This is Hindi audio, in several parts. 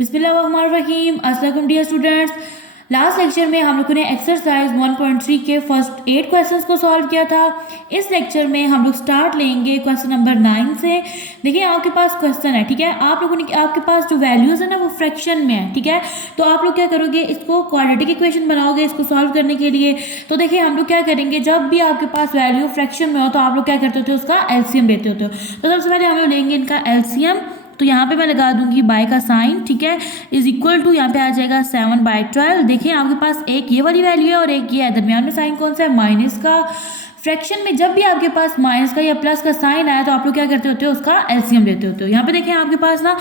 बिस्मिल्लाहिर्रहमानिर्रहीम। अस्सलाम वालेकुम डियर स्टूडेंट्स। लास्ट लेक्चर में हम लोगों ने एक्सरसाइज 1.3 के फर्स्ट 8 क्वेश्चंस को सॉल्व किया था। इस लेक्चर में हम लोग स्टार्ट लेंगे क्वेश्चन नंबर 9 से। देखिए आपके पास क्वेश्चन है, ठीक है। आप लोगों ने आपके पास जो वैल्यूज़ है ना वो फ्रैक्शन में है, ठीक है। तो आप लोग क्या करोगे, इसको क्वाड्रेटिक इक्वेशन बनाओगे इसको सॉल्व करने के लिए। तो देखिए हम लोग क्या करेंगे, जब भी आपके पास वैल्यू फ्रैक्शन में हो तो आप लोग क्या करते होते हो, उसका एलसीएम लेते होते हो। तो सबसे पहले हम लोग लेंगे इनका एलसीएम। तो यहाँ पे मैं लगा दूंगी बाय का साइन, ठीक है, इज इक्वल टू यहाँ पे आ जाएगा 7/12। देखिए आपके पास एक ये वाली वैल्यू है और एक ये है, दरमियान में साइन कौन सा है, माइनस का। फ्रैक्शन में जब भी आपके पास माइनस का या प्लस का साइन आया तो आप लोग क्या करते होते हो, उसका एलसीएम लेते होते हो। यहाँ पे देखें आपके पास ना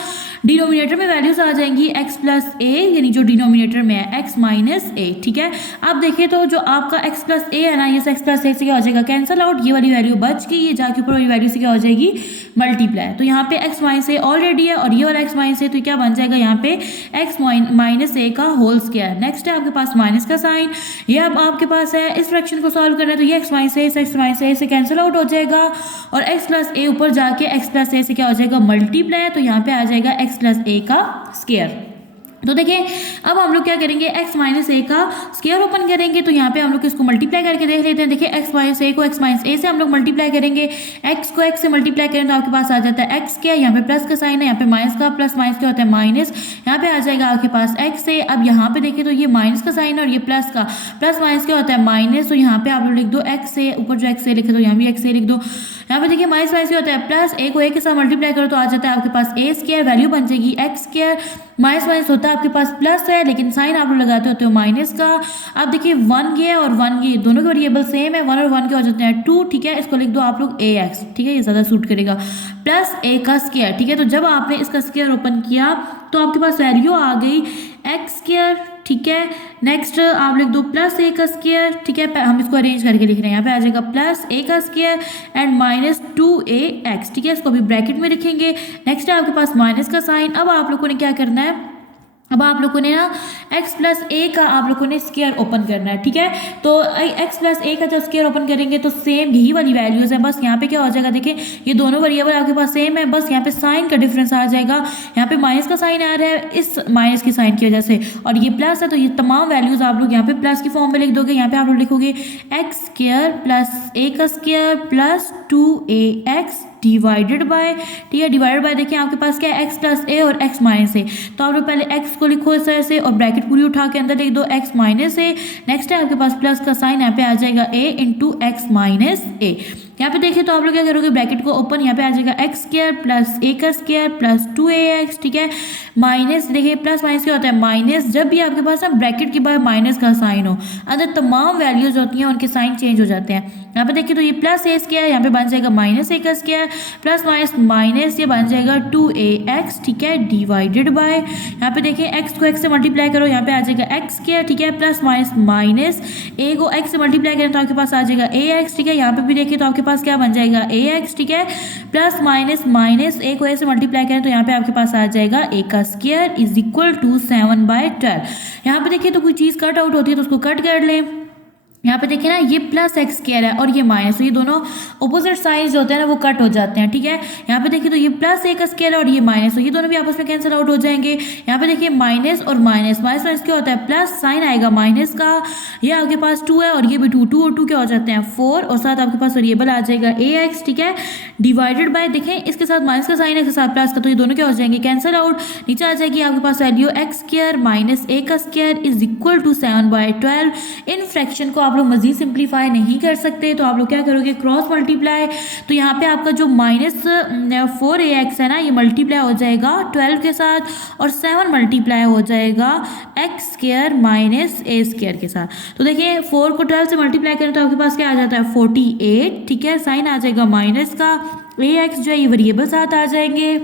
डिनोमिनेटर में वैल्यूज आ जाएंगी x प्लस ए, यानी जो डिनोमिनेटर में है x माइनस ए, ठीक है। अब देखिए तो जो आपका x प्लस ए है ना, ये x प्लस ए से क्या हो जाएगा, कैंसल आउट, ये वाली वैल्यू बच गई, ये जाके ऊपर वाली वैल्यू से क्या हो जाएगी, मल्टीप्लाई। तो यहाँ पे x माइनस ए ऑलरेडी है और ये वाला x माइनस ए, तो क्या बन जाएगा यहाँ पे x माइनस ए का होल स्क्वायर। नेक्स्ट है आपके पास माइनस का साइन, ये अब आपके पास है। इस फ्रैक्शन को सॉल्व करना है तो ये x माइनस ए से कैंसिल आउट हो जाएगा और x प्लस ए ऊपर जाके x प्लस ए से क्या हो जाएगा, मल्टीप्लाई। तो यहाँ पे आ जाएगा x प्लस ए का स्क्वायर। तो देखिए अब हम लोग क्या करेंगे, x माइनस ए का स्क्वायर ओपन करेंगे। तो यहाँ पे हम लोग इसको मल्टीप्लाई करके देख लेते हैं। देखिए x माइनस ए को x माइनस ए से हम लोग मल्टीप्लाई करेंगे, x को x से मल्टीप्लाई करें तो आपके पास आ जाता है x क्या, यहाँ पे प्लस का साइन है, यहाँ पे माइनस का, प्लस माइनस क्या होता है माइनस, यहाँ पे आ जाएगा आपके पास x से। अब यहाँ पे देखिए तो ये माइनस का साइन है और ये प्लस का, प्लस माइनस क्या होता है माइनस। तो यहाँ पे आप लोग लिख दो x से, ऊपर जो x से लिखे तो यहाँ भी x से लिख दो। यहाँ पे देखिए माइनस माइनस क्या होता है प्लस, a को a के साथ मल्टीप्लाई करो तो आ जाता है आपके पास a स्क्वायर, वैल्यू बन जाएगी x स्क्वायर। माइनस माइनस होता है आपके पास प्लस है, लेकिन साइन आप लोग लगाते होते हो माइनस का। अब देखिए 1 ये और 1 ये दोनों के वेरिएबल सेम है, 1 और 1 के हो जाते हैं 2, ठीक है। इसको लिख दो आप लोग ax, ठीक है, ये ज़्यादा सूट करेगा, प्लस a का स्क्वायर, ठीक है। तो जब आपने इसका स्क्वायर ओपन किया तो आपके पास वैल्यू आ गई x स्क्वायर, ठीक है। नेक्स्ट आप लिख दो प्लस a का स्क्वायर, ठीक है। हम इसको अरेंज करके लिख रहे हैं, यहाँ पे आ जाएगा प्लस a का स्क्वायर एंड माइनस 2ax, ठीक है। इसको भी ब्रैकेट में लिखेंगे। नेक्स्ट है आपके पास माइनस का साइन। अब आप लोगों ने क्या करना है, अब आप लोगों ने ना x प्लस ए का आप लोगों ने स्क्वायर ओपन करना है, ठीक है। तो x प्लस ए का जब स्क्वायर ओपन करेंगे तो सेम यही वाली वैल्यूज है, बस यहाँ पे क्या हो जाएगा, देखिए ये दोनों वेरिएबल आपके पास सेम है, बस यहाँ पे साइन का डिफरेंस आ जाएगा। यहाँ पे माइनस का साइन आ रहा है इस माइनस की साइन की वजह से, और ये प्लस है तो ये तमाम वैल्यूज आप लोग यहाँ पे प्लस की फॉर्म में लिख दोगे। यहाँ पे आप लोग लिखोगे एक्स स्क्वायर प्लस ए का square plus 2ax divided by, ठीक है, डिवाइडेड बाय। देखिए आपके पास क्या है, x प्लस ए और x माइनस ए। तो आप लोग पहले x को लिखो इस तरह से और ब्रैकेट पूरी उठा के अंदर लिख दो x माइनस ए। नेक्स्ट है आपके पास प्लस का साइन, यहाँ पे आ जाएगा a इंटू एक्स माइनस ए। यहाँ पे देखिए तो आप लोग क्या करोगे, ब्रैकेट को ओपन, यहाँ पे आ जाएगा x स्क्वायर प्लस a का स्क्वायर प्लस 2ax, ठीक है, माइनस। देखिए प्लस माइनस क्या होता है माइनस, जब भी आपके पास ना ब्रैकेट के बाद माइनस का साइन हो, अंदर तमाम वैल्यूज होती हैं उनके साइन चेंज हो जाते हैं। यहाँ पे देखिए तो ये प्लस a स्क्वायर, यहाँ पे बन जाएगा माइनस a का स्क्वायर, प्लस माइनस माइनस, ये बन जाएगा 2ax, ठीक है, डिवाइडेड बाय। यहाँ पे देखिए x को x से मल्टीप्लाई करो, यहाँ पे आ जाएगा x स्क्वायर, ठीक है, प्लस माइनस माइनस, a को x से मल्टीप्लाई करें तो आपके पास आ जाएगा ax, ठीक है। यहाँ पे भी देखिए तो आपके पास क्या बन जाएगा ax, ठीक है, प्लस माइनस माइनस, a को a से मल्टीप्लाई करें तो यहाँ पे आपके पास आ जाएगा a का स्क्वायर इज इक्वल टू 7/12। यहाँ पे देखिए तो कोई चीज़ कट आउट होती है तो उसको कट कर लें। यहाँ पे देखिए ना ये प्लस एक्स स्क्वायर है और ये माइनस, तो ये दोनों ऑपोजिट साइड होते हैं ना वो कट हो जाते हैं, ठीक है। यहाँ पे देखिए तो ये प्लस ए का स्क्वायर है और ये माइनस, तो ये दोनों भी आपस में कैंसिल आउट हो जाएंगे। यहाँ पे देखिए माइनस और माइनस, माइनस माइनस क्या होता है प्लस, साइन आएगा माइनस का। ये आपके पास 2 है और ये भी 2, 2 और 2 क्या हो जाते हैं 4, और साथ आपके पास वेरिएबल आ जाएगा ax, ठीक है, डिवाइडेड बाय। देखें इसके साथ माइनस का साइन है, इसके साथ प्लस का, तो ये दोनों क्या हो जाएंगे कैंसिल आउट। नीचे आ जाएगी आपके पास value x square minus a का स्क्वायर इज इक्वल टू 7/12। इन फ्रैक्शन को आप लोग मजीद सिंप्लीफाई नहीं कर सकते तो आप लोग क्या करोगे, क्रॉस मल्टीप्लाई। तो यहाँ पे आपका जो माइनस 4ax है ना, ये मल्टीप्लाई हो जाएगा 12 के साथ और 7 मल्टीप्लाई हो जाएगा एक्स स्क्वायर माइनस ए स्क्वायर के साथ। तो देखिए 4 को 12 से मल्टीप्लाई करें तो आपके पास क्या आ जाता है 48, ठीक है, साइन आ जाएगा माइनस का, ax जो है ये वेरिएबल साथ आ जाएंगे।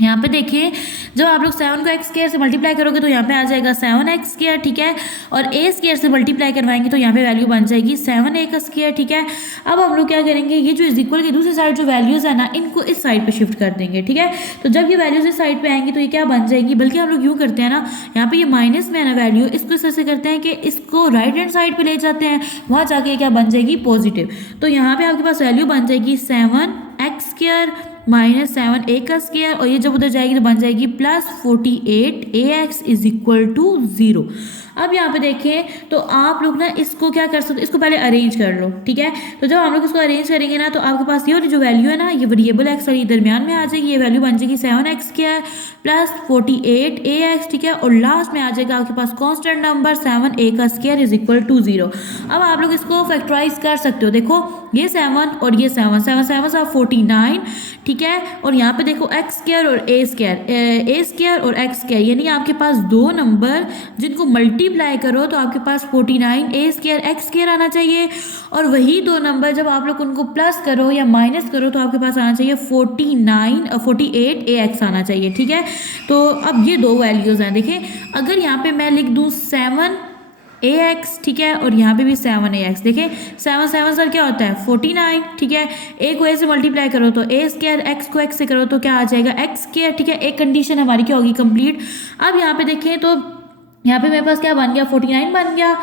यहाँ पे देखिए जब आप लोग 7 को x स्क्वायर से मल्टीप्लाई करोगे तो यहाँ पे आ जाएगा 7x स्क्वायर, ठीक है, और a स्क्वायर से मल्टीप्लाई करवाएंगे तो यहाँ पे वैल्यू बन जाएगी 7a का स्क्वायर, ठीक है। अब हम लोग क्या करेंगे, ये जो इज इक्वल की दूसरी साइड जो वैल्यूज़ है ना इनको इस साइड पे शिफ्ट कर देंगे, ठीक है। तो जब ये वैल्यूज इस साइड पे आएंगी तो ये क्या बन जाएंगी, बल्कि हम लोग यूँ करते हैं ना, यहाँ पे ये माइनस में है ना वैल्यू, इसको इस तरह से करते हैं कि इसको राइट हैंड साइड पे ले जाते हैं, वहाँ जाके क्या बन जाएगी पॉजिटिव। तो यहाँ पे आपके पास वैल्यू बन जाएगी 7x स्क्वायर माइनस 7 का स्क्वायर, और ये जब उधर जाएगी तो बन जाएगी प्लस 48 इज इक्वल टू 0। अब यहाँ पे देखें तो आप लोग ना इसको क्या कर सकते हो, इसको पहले अरेंज कर लो, ठीक है। तो जब हम लोग इसको अरेंज करेंगे ना तो आपके पास ये वाली जो वैल्यू है ना, ये वेरिएबल एक्स वाली दरमियान में आ जाएगी, ये वैल्यू बन जाएगी 7x² प्लस 48 ठीक है, और लास्ट में आ जाएगा आपके पास कांस्टेंट नंबर 7 का स्क्वायर इज इक्वल टू 0। अब आप लोग इसको फैक्टराइज कर सकते हो, देखो ये 7 और ये 7 7 49, ठीक है, और यहाँ पे देखो x² और a² और x², यानी आपके पास दो नंबर जिनको मल्टीप्लाई करो तो आपके पास 49 a² x² आना चाहिए, और वही दो नंबर जब आप लोग उनको प्लस करो या माइनस करो तो आपके पास आना चाहिए 48 ax आना चाहिए, ठीक है। तो अब ये दो वैल्यूज़ हैं, देखें अगर यहाँ पे मैं लिख दूँ 7ax, ठीक है, और यहाँ पे भी 7ax, देखें 7 7 सर क्या होता है 49, ठीक है, a को a से मल्टीप्लाई करो तो a², x को x से करो तो क्या आ जाएगा x², ठीक है, एक कंडीशन हमारी क्या होगी कंप्लीट। अब यहाँ पे देखें तो यहाँ पे मेरे पास क्या बन गया 49 बन गया,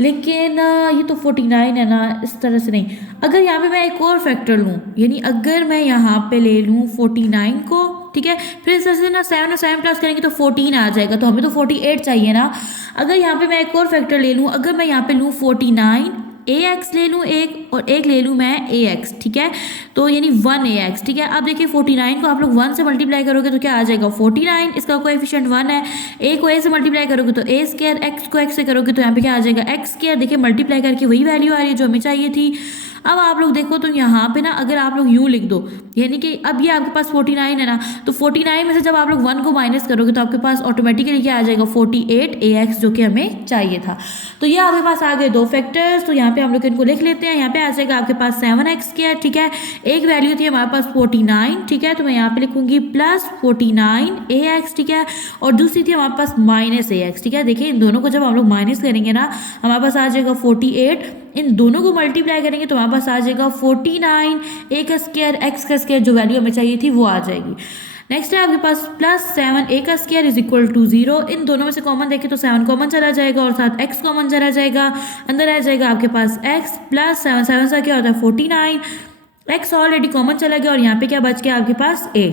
लेकिन ये तो 49 है ना, इस तरह से नहीं। अगर यहाँ पे मैं एक और फैक्टर लूँ, यानी अगर मैं यहाँ पे ले लूँ 49 को, ठीक है, फिर इस तरह से ना 7 और 7 प्लस करेंगे तो 14 आ जाएगा, तो हमें तो 48 चाहिए ना। अगर यहाँ पे मैं एक और फैक्टर ले लूँ, अगर मैं यहाँ पे लूँ 49 ax ले लूँ एक, और एक ले लूँ मैं ax, ठीक है, तो यानी 1ax, ठीक है। अब देखिए 49 को आप लोग 1 से मल्टीप्लाई करोगे तो क्या आ जाएगा 49, इसका कोएफिशिएंट 1 है, a को a से मल्टीप्लाई करोगे तो a², x को x से करोगे तो यहाँ पे क्या आ जाएगा x², देखिए मल्टीप्लाई करके वही वैल्यू आ रही है जो हमें चाहिए थी। अब आप लोग देखो तो यहाँ पे ना अगर आप लोग यूँ लिख दो, यानी कि अब ये आपके पास 49 है ना, तो 49 में से जब आप लोग 1 को माइनस करोगे तो आपके पास ऑटोमेटिकली क्या आ जाएगा 48ax, जो कि हमें चाहिए था। तो ये आपके पास आ गए दो फैक्टर्स, तो यहाँ पे हम लोग इनको लिख लेते हैं। यहाँ पे आ जाएगा आपके पास 7x², ठीक है, एक वैल्यू थी हमारे पास 49, ठीक है, तो मैं यहाँ पे लिखूंगी प्लस 49ax, ठीक है, और दूसरी थी हमारे पास माइनस ax, ठीक है। देखिए इन दोनों को जब हम लोग माइनस करेंगे ना हमारे पास आ जाएगा 48, इन दोनों को मल्टीप्लाई करेंगे तो हमारे पास आ जाएगा 49 a का स्क्वायर x का स्क्वायर, जो वैल्यू हमें चाहिए थी वो आ जाएगी। नेक्स्ट है आपके पास प्लस 7 a का स्क्वायर इज इक्वल टू 0, इन दोनों में से कॉमन देखें तो 7 कॉमन चला जाएगा और साथ x कॉमन चला जाएगा, अंदर आ जाएगा आपके पास x प्लस 7 7 सा क्या होता है 49, x ऑलरेडी कॉमन चला गया और यहाँ पे क्या बच गया आपके पास a।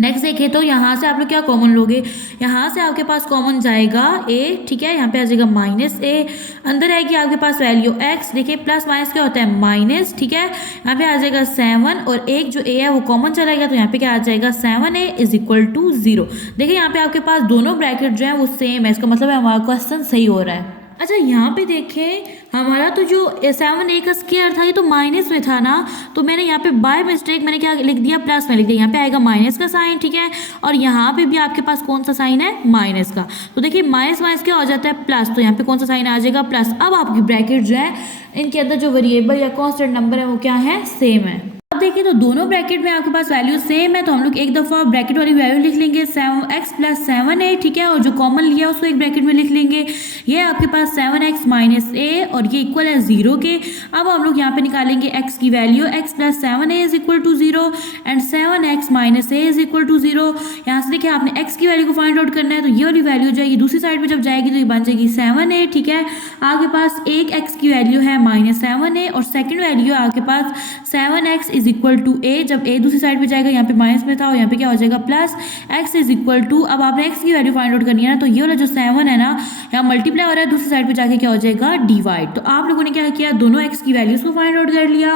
नेक्स्ट देखें तो यहाँ से आप लोग क्या कॉमन लोगे, यहाँ से आपके पास कॉमन जाएगा a, ठीक है, यहाँ पे आ जाएगा माइनस a, अंदर आएगी आपके पास वैल्यू x, देखिए प्लस माइनस क्या होता है माइनस, ठीक है, यहाँ पे आ जाएगा 7 और एक जो a है वो कॉमन चला गया तो यहाँ पे क्या आ जाएगा 7a इज इक्वल टू 0। देखिए यहाँ पे आपके पास दोनों ब्रैकेट जो है वो सेम है, इसका मतलब है हमारा क्वेश्चन सही हो रहा है। अच्छा यहाँ पे देखें हमारा तो जो 7a का स्क्वायर था ये तो माइनस में था ना, तो मैंने यहाँ पे बाय मिस्टेक मैंने क्या लिख दिया प्लस में लिख दिया, यहाँ पे आएगा माइनस का साइन, ठीक है, और यहाँ पे भी आपके पास कौन सा साइन है माइनस का, तो देखिए माइनस माइनस क्या हो जाता है प्लस, तो यहाँ पे कौन सा साइन आ जाएगा प्लस। अब आपकी ब्रैकेट जो है इनके अंदर जो वेरिएबल या कॉन्स्टेंट नंबर है वो क्या है सेम है। अब देखिए तो दोनों ब्रैकेट में आपके पास वैल्यू सेम है, तो हम लोग एक दफ़ा ब्रैकेट वाली वैल्यू लिख लेंगे 7x प्लस 7a, ठीक है, और जो कॉमन लिया उसको एक ब्रैकेट में लिख लेंगे, ये आपके पास 7x माइनस a और ये इक्वल है 0 के। अब हम लोग यहाँ पे निकालेंगे x की value, x plus 7a is equal to 0 and 7x minus a is equal to 0। यहाँ से देखिए आपने x की वैल्यू को फाइंड आउट करना है, तो ये वाली वैल्यू जो है ये दूसरी साइड पर जब जाएगी तो ये बन जाएगी 7a, ठीक है। आपके पास एक x की वैल्यू है माइनस 7a और सेकेंड वैल्यू है आपके पास 7x is equal to a, जब a दूसरी साइड पे जाएगा यहाँ पे माइनस में था और यहाँ पे क्या हो जाएगा plus x is equal to, अब आपने x की वैल्यू फाइंड आउट करनी है ना, तो ये वाला जो 7 है ना यहाँ मल्टीप्लाई हो रहा है, दूसरी साइड पे जाके क्या हो जाएगा डिवाइड। तो आप लोगों ने क्या किया दोनों x की वैल्यूज को फाइंड आउट कर लिया।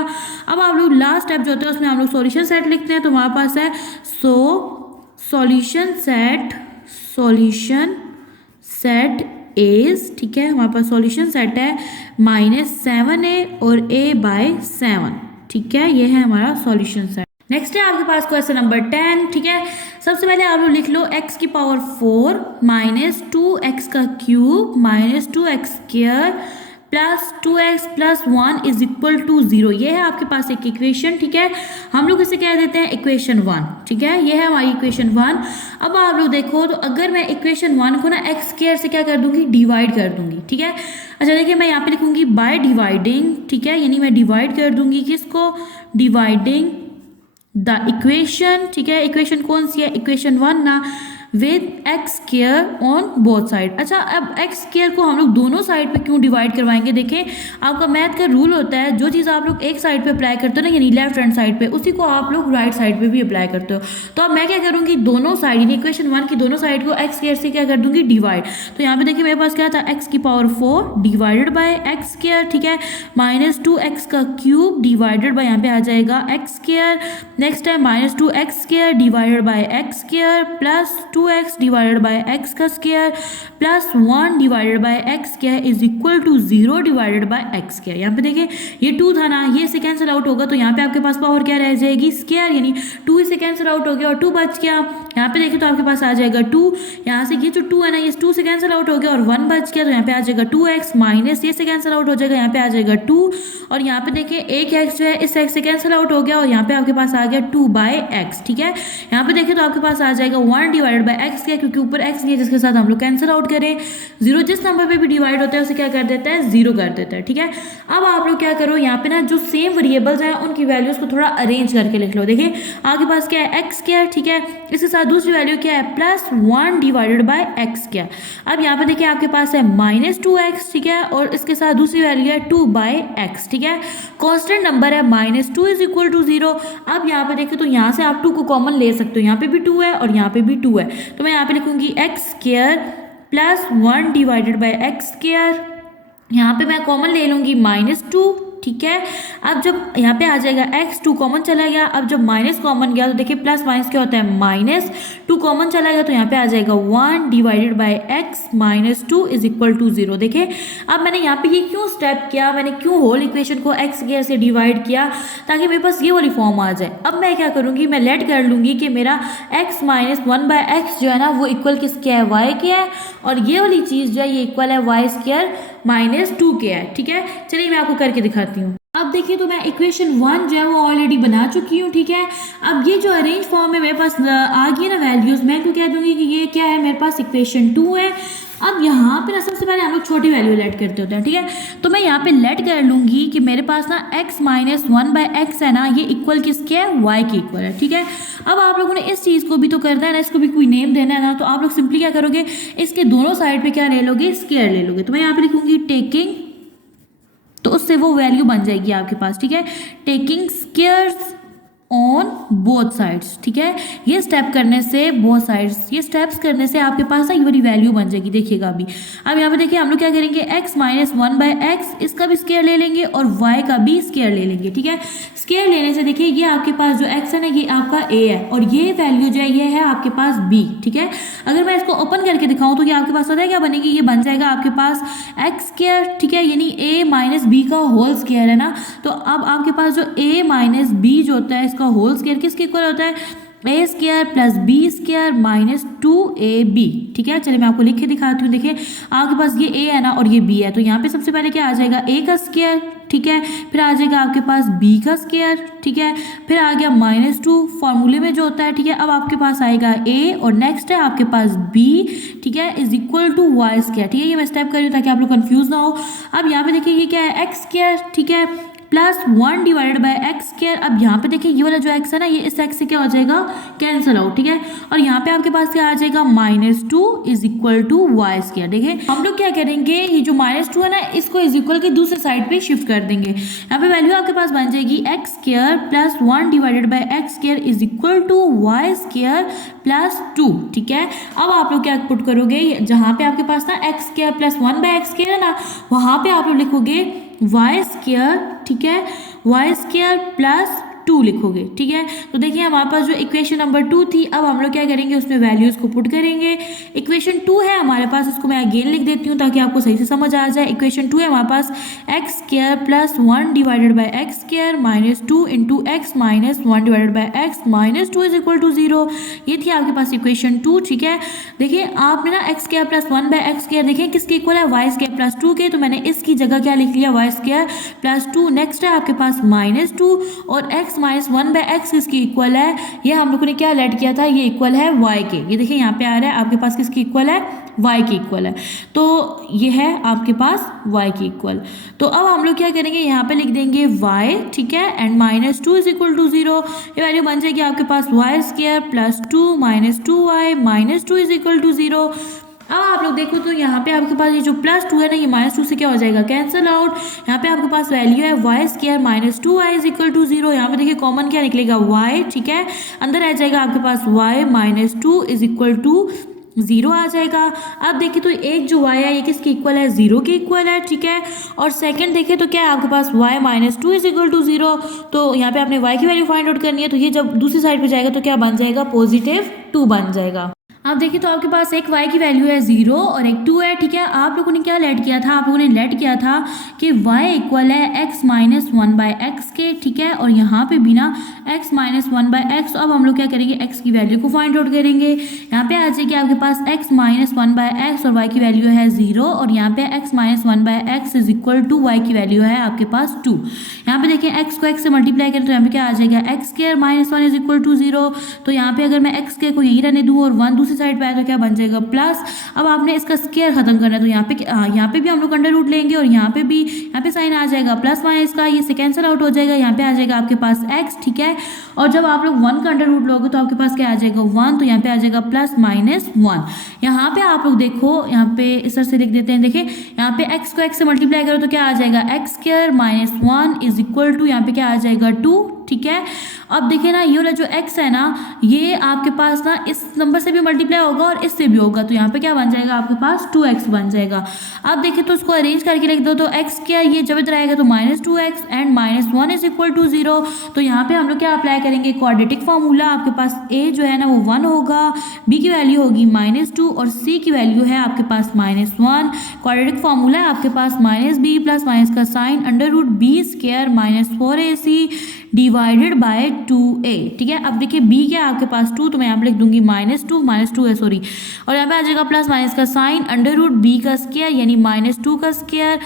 अब आप लोग लास्ट स्टेप जो होता है उसमें हम लोग सॉल्यूशन सेट लिखते हैं, तो हमारे पास है सॉल्यूशन सेट एज, ठीक है, हमारे पास सॉल्यूशन सेट है -7a और a/7, ठीक है, ये है हमारा सॉल्यूशन सेट। नेक्स्ट है आपके पास क्वेश्चन नंबर 10, ठीक है। सबसे पहले आप लोग लिख लो x की पावर 4 माइनस 2x का cube minus 2x square plus 2x plus 1 is equal to 0। ये है आपके पास एक इक्वेशन, ठीक है, हम लोग इसे कह देते हैं इक्वेशन 1, ठीक है, ये है हमारी इक्वेशन 1। अब आप लोग देखो तो अगर मैं इक्वेशन 1 को ना x स्क्वायर से क्या कर दूंगी डिवाइड कर दूंगी, ठीक है। अच्छा देखिए मैं यहाँ पे लिखूंगी बाय डिवाइडिंग, ठीक है, यानी मैं डिवाइड कर दूंगी किसको, डिवाइडिंग द इक्वेशन, ठीक है, इक्वेशन कौन सी है इक्वेशन 1 ना, with x square on both side. अच्छा, अब एक्स स्क्वायर को हम लोग दोनों साइड पे क्यों डिवाइड करवाएंगे? देखें, आपका मैथ का रूल होता है, जो चीज़ आप लोग एक साइड पे अप्लाई करते हो ना, यानी लेफ्ट हैंड साइड पे, उसी को आप लोग राइट साइड पे भी अप्लाई करते हो। तो अब मैं क्या करूँगी, दोनों साइड यानी इक्वेशन 1 की दोनों साइड को एक्स स्क्वायर से क्या कर दूंगी, डिवाइड। तो यहाँ पे देखिए मेरे पास क्या था, एक्स की power 4 divided by x square, ठीक है, माइनस 2x का क्यूब डिवाइडेड बाय, यहाँ पे आ जाएगा एक्स स्क्वायर। नेक्स्ट है minus 2x square divided by x square plus 2x divided by x का square plus 1 divided by x square is equal to 0 divided by x square. यहाँ पे देखिए ये 2 था ना, ये से कैंसिल आउट होगा, तो यहाँ पे आपके पास पावर क्या रह जाएगी, स्क्वायर, यानी 2 से कैंसिल आउट हो गया और 2 बच गया। यहाँ पे देखिए तो आपके पास आ जाएगा 2, यहाँ से ये जो 2 है ना, ये 2 से कैंसिल आउट हो गया और 1 बच गया, तो यहाँ पे आ जाएगा 2x माइनस ये से कैंसिल आउट हो जाएगा, यहाँ पे आ जाएगा 2, और यहाँ पे देखिए एक x जो है इस x से कैंसिल आउट हो गया और यहाँ पे आपके पास आ गया 2/x, ठीक है। यहाँ पे देखिए तो आपके पास आ जाएगा 1 डिवाइडेड बाय x क्या, क्योंकि ऊपर x नहीं है जिसके साथ हम लोग कैंसिल आउट करें। 0 जिस नंबर पे भी डिवाइड होता है उसे क्या कर देता है, 0 कर देता है, ठीक है। अब आप लोग क्या करो, यहाँ पे ना जो सेम वेरिएबल्स हैं उनकी वैल्यूज को थोड़ा अरेंज करके लिख लो। देखिए आपके पास क्या है, x स्क्वायर, ठीक है, इसके साथ दूसरी वैल्यू क्या है, plus 1 divided by x square. अब यहाँ पे देखिए आपके पास है माइनस 2x, ठीक है, और इसके साथ दूसरी वैल्यू है 2/x, ठीक है। कांस्टेंट नंबर है -2 इज इक्वल टू 0। अब यहाँ पे देखिए तो यहाँ से आप 2 को कॉमन ले सकते हो, यहाँ पे भी 2 है और यहाँ पे भी 2 है, तो मैं यहाँ पे लिखूंगी x square plus 1 divided by x square, यहाँ पे मैं कॉमन ले लूंगी -2, ठीक है। अब जब यहाँ पे आ जाएगा x, 2 कॉमन चला गया, अब जब माइनस कॉमन गया तो देखिए प्लस माइनस क्या होता है, माइनस, 2 कॉमन चला गया तो यहाँ पे आ जाएगा 1 divided by x -2 is equal to 0। देखिए अब मैंने यहाँ पे ये क्यों स्टेप किया, मैंने क्यों होल इक्वेशन को x स्क्वायर से डिवाइड किया, ताकि मेरे पास ये वाली फॉर्म आ जाए। अब मैं क्या करूँगी, मैं लेट कर लूँगी कि मेरा x - 1/x जो है ना वो इक्वल किसके है, y के है, और ये वाली चीज़ जो है ये इक्वल है y स्क्वायर -2 के है, ठीक है। चलिए मैं आपको करके दिखाती हूँ। अब देखिए तो मैं इक्वेशन 1 जो है वो ऑलरेडी बना चुकी हूँ, ठीक है। अब ये जो अरेंज फॉर्म में मेरे पास आ गई ना वैल्यूज, मैं क्यों कह दूंगी कि ये क्या है, मेरे पास इक्वेशन 2 है। अब यहाँ पे ना सबसे पहले हम लोग छोटी वैल्यू लेट करते होते हैं, ठीक है। तो मैं यहाँ पे लेट कर लूँगी कि मेरे पास ना x - 1/x है ना, ये इक्वल किसके है, y के इक्वल है, ठीक है। अब आप लोगों ने इस चीज़ को भी तो करना है ना, इसको भी कोई नेम देना है ना, तो आप लोग सिंपली क्या करोगे, इसके दोनों साइड पे क्या ले लोगे, स्क्वायर ले लोगे। तो मैं यहाँ पे लिखूंगी टेकिंग, तो उससे वो वैल्यू बन जाएगी आपके पास, ठीक है, taking squares on both sides, ठीक है। ये स्टेप करने से बोथ साइड्स, ये स्टेप्स करने से आपके पास ना ये वाली वैल्यू बन जाएगी, देखिएगा अभी। अब यहाँ पे देखिए हम लोग क्या करेंगे, x - 1/x इसका भी स्क्वायर ले लेंगे और y का भी स्क्वायर ले लेंगे, ठीक है। स्क्वायर लेने से देखिए ये आपके पास जो x है ना ये आपका a है और ये वैल्यू जो है ये है आपके पास b, ठीक है। अगर मैं इसको ओपन करके दिखाऊं तो ये आपके पास पता है क्या बनेगी, ये बन जाएगा आपके पास x स्क्वायर, ठीक है, यानी a - b का होल स्क्वायर है ना। तो अब आपके पास जो a - b जो होता है इसका होल स्क्वायर किसके इक्वल होता है, a square plus b square -2ab, ठीक है। चलिए मैं आपको लिख के दिखाती हूँ। देखिए आपके पास ये a है ना और ये b है, तो यहाँ पे सबसे पहले क्या आ जाएगा, a का स्क्वायर, ठीक है, फिर आ जाएगा आपके पास b का स्क्वायर, ठीक है, फिर आ गया -2 फॉर्मूले में जो होता है, ठीक है। अब आपके पास आएगा a और नेक्स्ट है आपके पास b, ठीक है, is equal to y square, ठीक है। ये मैं स्टेप कर रही हूँ ताकि आप लोग कंफ्यूज ना हो। अब यहाँ पे देखिए ये क्या है, x स्क्वायर, ठीक है, plus 1 divided by x square. अब यहाँ पे देखिए ये वाला जो x है ना ये इस x से क्या हो जाएगा, कैंसिल आउट, ठीक है। और यहाँ पे आपके पास क्या आ जाएगा, -2 is equal to y square. देखिए हम लोग क्या करेंगे, ये जो -2 है ना इसको इज इक्वल की दूसरे साइड पे शिफ्ट कर देंगे। यहाँ पे वैल्यू आपके पास बन जाएगी x square plus 1 divided by x square is equal to y square plus 2, ठीक है। अब आप लोग क्या पुट करोगे, जहाँ पे आपके पास ना x square plus 1/x square है ना, वहाँ पे आप लोग लिखोगे वाई स्क्वायर, ठीक है, वाई स्क्वायर प्लस 2 लिखोगे, ठीक है। तो देखिए हमारे पास जो इक्वेशन नंबर 2 थी, अब हम लोग क्या करेंगे उसमें वैल्यूज को पुट करेंगे। इक्वेशन 2 है हमारे पास, उसको मैं अगेन लिख देती हूँ ताकि आपको सही से समझ आ जाए। इक्वेशन 2 है हमारे पास x square plus 1 divided by x square -2 into x minus 1 divided by x -2 is equal to 0। ये थी आपके पास इक्वेशन 2, ठीक है। देखिए आपने ना x square plus 1 by x square देखिए किसके इक्वल है, वाई स्क्वायर प्लस 2 के, तो मैंने इसकी जगह क्या लिख लिया, वाई स्क्वायर प्लस 2। नेक्स्ट है आपके पास -2 और एक्स x माइनस 1/x किसकी इक्वल है, ये हम लोगों ने क्या लेट किया था, ये इक्वल है y के। ये देखिए यहाँ पे आ रहा है आपके पास किसकी इक्वल है, y की इक्वल है। तो ये है आपके पास y की इक्वल। तो अब हम लोग क्या करेंगे, यहाँ पे लिख देंगे y, ठीक है, and minus 2 is equal to 0। ये वैल्यू बन जाएगी आपके पास y square plus 2 minus 2y minus 2 is equal to 0। अब आप लोग देखो तो यहाँ पे आपके पास ये जो प्लस 2 है ना, ये माइनस 2 से क्या हो जाएगा, कैंसिल आउट। यहाँ पे आपके पास वैल्यू है y square minus 2y is equal to 0। यहाँ पे देखिए कॉमन क्या निकलेगा, y, ठीक है, अंदर आ जाएगा आपके पास y minus 2 is equal to 0 आ जाएगा। अब देखिए तो एक जो y है ये किसकी इक्वल है, 0 के इक्वल है, ठीक है। और सेकंड देखिए तो क्या है आपके पास y minus 2 is equal to 0। तो यहाँ पे आपने y की वैल्यू फाइंड आउट करनी है, तो ये जब दूसरी साइड पे जाएगा तो क्या बन जाएगा, पॉजिटिव 2 बन जाएगा। अब देखिए तो आपके पास एक y की वैल्यू है 0 और एक 2 है, ठीक है। आप लोगों ने क्या लेट किया था, आप लोगों ने लेट किया था कि y इक्वल है x माइनस 1/x के, ठीक है, और यहाँ पे भी ना x माइनस 1/x। अब हम लोग क्या करेंगे, x की वैल्यू को फाइंड आउट करेंगे। यहाँ पे आ जाएगी आपके पास x माइनस 1/x और y की वैल्यू है 0 और यहाँ पे x minus 1/x is equal to y की वैल्यू है आपके पास 2। यहाँ पे देखिए x को x से मल्टीप्लाई करें तो यहाँ पे क्या आ जाएगा, x square minus 1 is equal to 0। तो यहाँ पे अगर मैं x स्क्वायर को यहीं रहने दूँ और 1 दूसरी साइड पे आए तो क्या बन जाएगा, प्लस। अब आपने इसका स्क्वायर खत्म करना है तो यहाँ पे भी हम लोग अंडर रूट लेंगे और यहाँ पे भी, यहाँ पे साइन आ जाएगा प्लस माइनस का, ये से कैंसिल आउट हो जाएगा। यहाँ पे आ जाएगा आपके पास x, ठीक है, और जब आप लोग 1 का अंडर रूट लोगे तो आपके पास क्या आ जाएगा, 1, तो यहाँ पे आ जाएगा प्लस माइनस 1। यहाँ पे आप लोग देखो, यहाँ पे इस तरह से लिख देते हैं, देखिए यहाँ पे x को x से मल्टीप्लाई करो तो क्या आ जाएगा, x square minus 1 is equal to यहाँ पे क्या आ जाएगा 2, ठीक है। अब देखिए ना ये वाला जो x है ना, ये आपके पास ना इस नंबर से भी मल्टीप्लाई होगा और इससे भी होगा, तो यहाँ पे क्या बन जाएगा आपके पास 2x बन जाएगा। अब देखिए तो उसको अरेंज करके लिख दो, तो x क्या, ये जब इधर आएगा तो minus 2x and minus 1 is equal to 0। तो यहाँ पे हम लोग क्या अप्लाई करेंगे, क्वाड्रेटिक फार्मूला। आपके पास a जो है ना वो 1 होगा, b की वैल्यू होगी -2 और c की वैल्यू है आपके पास -1। क्वाड्रेटिक फार्मूला है आपके पास -b प्लस माइनस का sign under root b square minus 4ac divided by 2a, ठीक है। अब देखिए b क्या है आपके पास 2, तो मैं यहाँ पे लिख दूंगी -2 है, सॉरी, और यहाँ पे आ जाएगा प्लस माइनस का साइन अंडर रूट b का स्क्वायर यानी -2 का स्क्वायर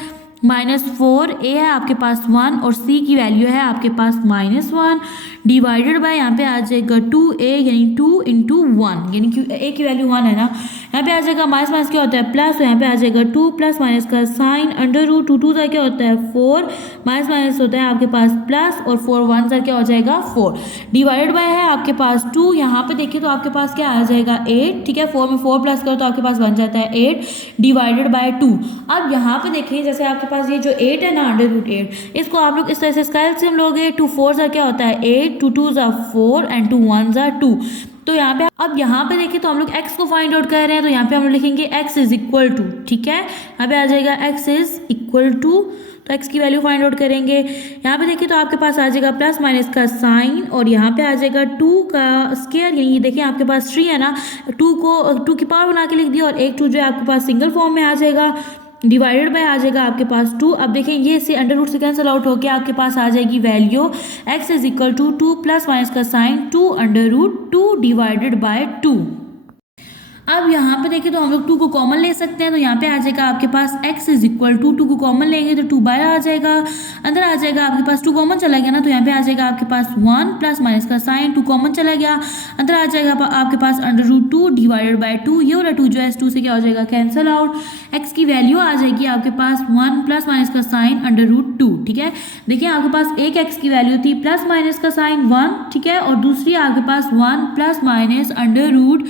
-4, a है आपके पास 1 और c की वैल्यू है आपके पास -1 डिवाइडेड बाय यहाँ पे आ जाएगा 2a यानी 2 इंटू 1, यानी कि a की वैल्यू 1 है ना। यहाँ पे आ जाएगा माइनस माइनस क्या होता है प्लस, तो यहाँ पे आ जाएगा 2 प्लस माइनस का साइन अंडर रूट 2 सा क्या होता है 4, माइनस माइनस होता है आपके पास प्लस और 4 1 सा क्या हो जाएगा 4 डिवाइडेड बाय है आपके पास 2। यहाँ पे देखिए तो आपके पास क्या आ जाएगा 8, ठीक है, 4 में 4 प्लस करो तो आपके पास बन जाता है 8 डिवाइडेड बाय 2। अब यहाँ पे देखिए जैसे आपके पास ये जो 8 है ना अंडर रूट 8, इसको आप लोग इस तरह से इसका एलसीएम लोगे, 2 4 सा क्या होता है 8, 2 2 सा 4 एंड 2 1 सा 2। तो यहाँ पे अब यहाँ पे देखिए तो हम लोग x को फाइंड आउट कर रहे हैं, तो यहाँ पे हम लोग लिखेंगे x इज इक्वल टू, ठीक है, यहाँ पे आ जाएगा x इज इक्वल टू, तो x की वैल्यू फाइंड आउट करेंगे। यहाँ पे देखिए तो आपके पास आ जाएगा प्लस माइनस का साइन और यहाँ पे आ जाएगा 2 का स्क्वायर, यानी ये देखिए आपके पास 3 है ना, 2 को 2 की पावर बना के लिख दिया और एक 2 जो है आपके पास सिंगल फॉर्म में आ जाएगा डिवाइडेड बाय आ जाएगा आपके पास 2। अब देखिए ये से अंडर रूट से कैंसिल आउट होकर आपके पास आ जाएगी value x is equal to 2 plus minus का sign 2 under root 2 divided by 2। अब यहाँ पे देखिए तो हम लोग 2 को कॉमन ले सकते हैं, तो यहाँ पे आ जाएगा आपके पास x इज इक्वल टू 2 को कॉमन लेंगे तो 2 बाहर आ जाएगा, अंदर आ जाएगा आपके पास 2 कॉमन चला गया ना, तो यहाँ पे आ जाएगा आपके पास 1 प्लस माइनस का साइन 2 कॉमन चला गया, अंदर आ जाएगा आपके पास अंडर रूट 2 डिवाइडेड बाय 2। ये वाला 2 जो है 2 से क्या हो जाएगा कैंसिल आउट, x की वैल्यू आ जाएगी आपके पास 1 प्लस माइनस का साइन अंडर रूट 2, ठीक है। देखिए आपके पास एक x की वैल्यू थी प्लस माइनस का साइन 1, ठीक है, और दूसरी आपके पास 1 प्लस माइनस अंडर रूट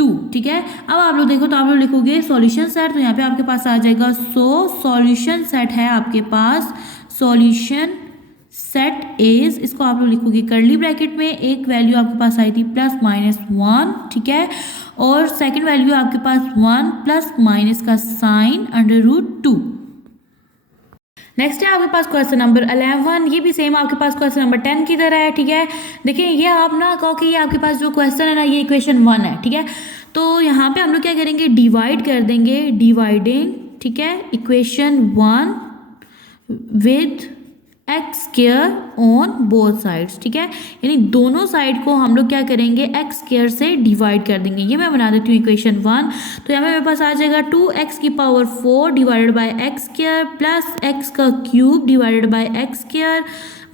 2, ठीक है। अब आप लोग देखो तो आप लोग लिखोगे सॉल्यूशन सेट, तो यहाँ पे आपके पास आ जाएगा सॉल्यूशन सेट है आपके पास, सॉल्यूशन सेट इज, इसको आप लोग लिखोगे कर्ली ब्रैकेट में, एक वैल्यू आपके पास आई थी प्लस माइनस 1, ठीक है, और सेकंड वैल्यू आपके पास 1 प्लस माइनस का साइन अंडर रूट 2। नेक्स्ट है आपके पास क्वेश्चन नंबर 11, ये भी सेम आपके पास क्वेश्चन नंबर 10 की तरह है, ठीक है। देखिए ये आप ना कहो कि ये आपके पास जो क्वेश्चन है ना ये इक्वेशन 1 है, ठीक है, तो यहाँ पे हम लोग क्या करेंगे डिवाइड कर देंगे, डिवाइडिंग, ठीक है, equation 1 with x square on both sides, ठीक है, यानी दोनों साइड को हम लोग क्या करेंगे एक्स स्क्वायर से डिवाइड कर देंगे। ये मैं बना देती हूँ इक्वेशन 1। तो यहाँ पे मेरे पास आ जाएगा 2x की power 4 divided by x square plus x का cube divided by x square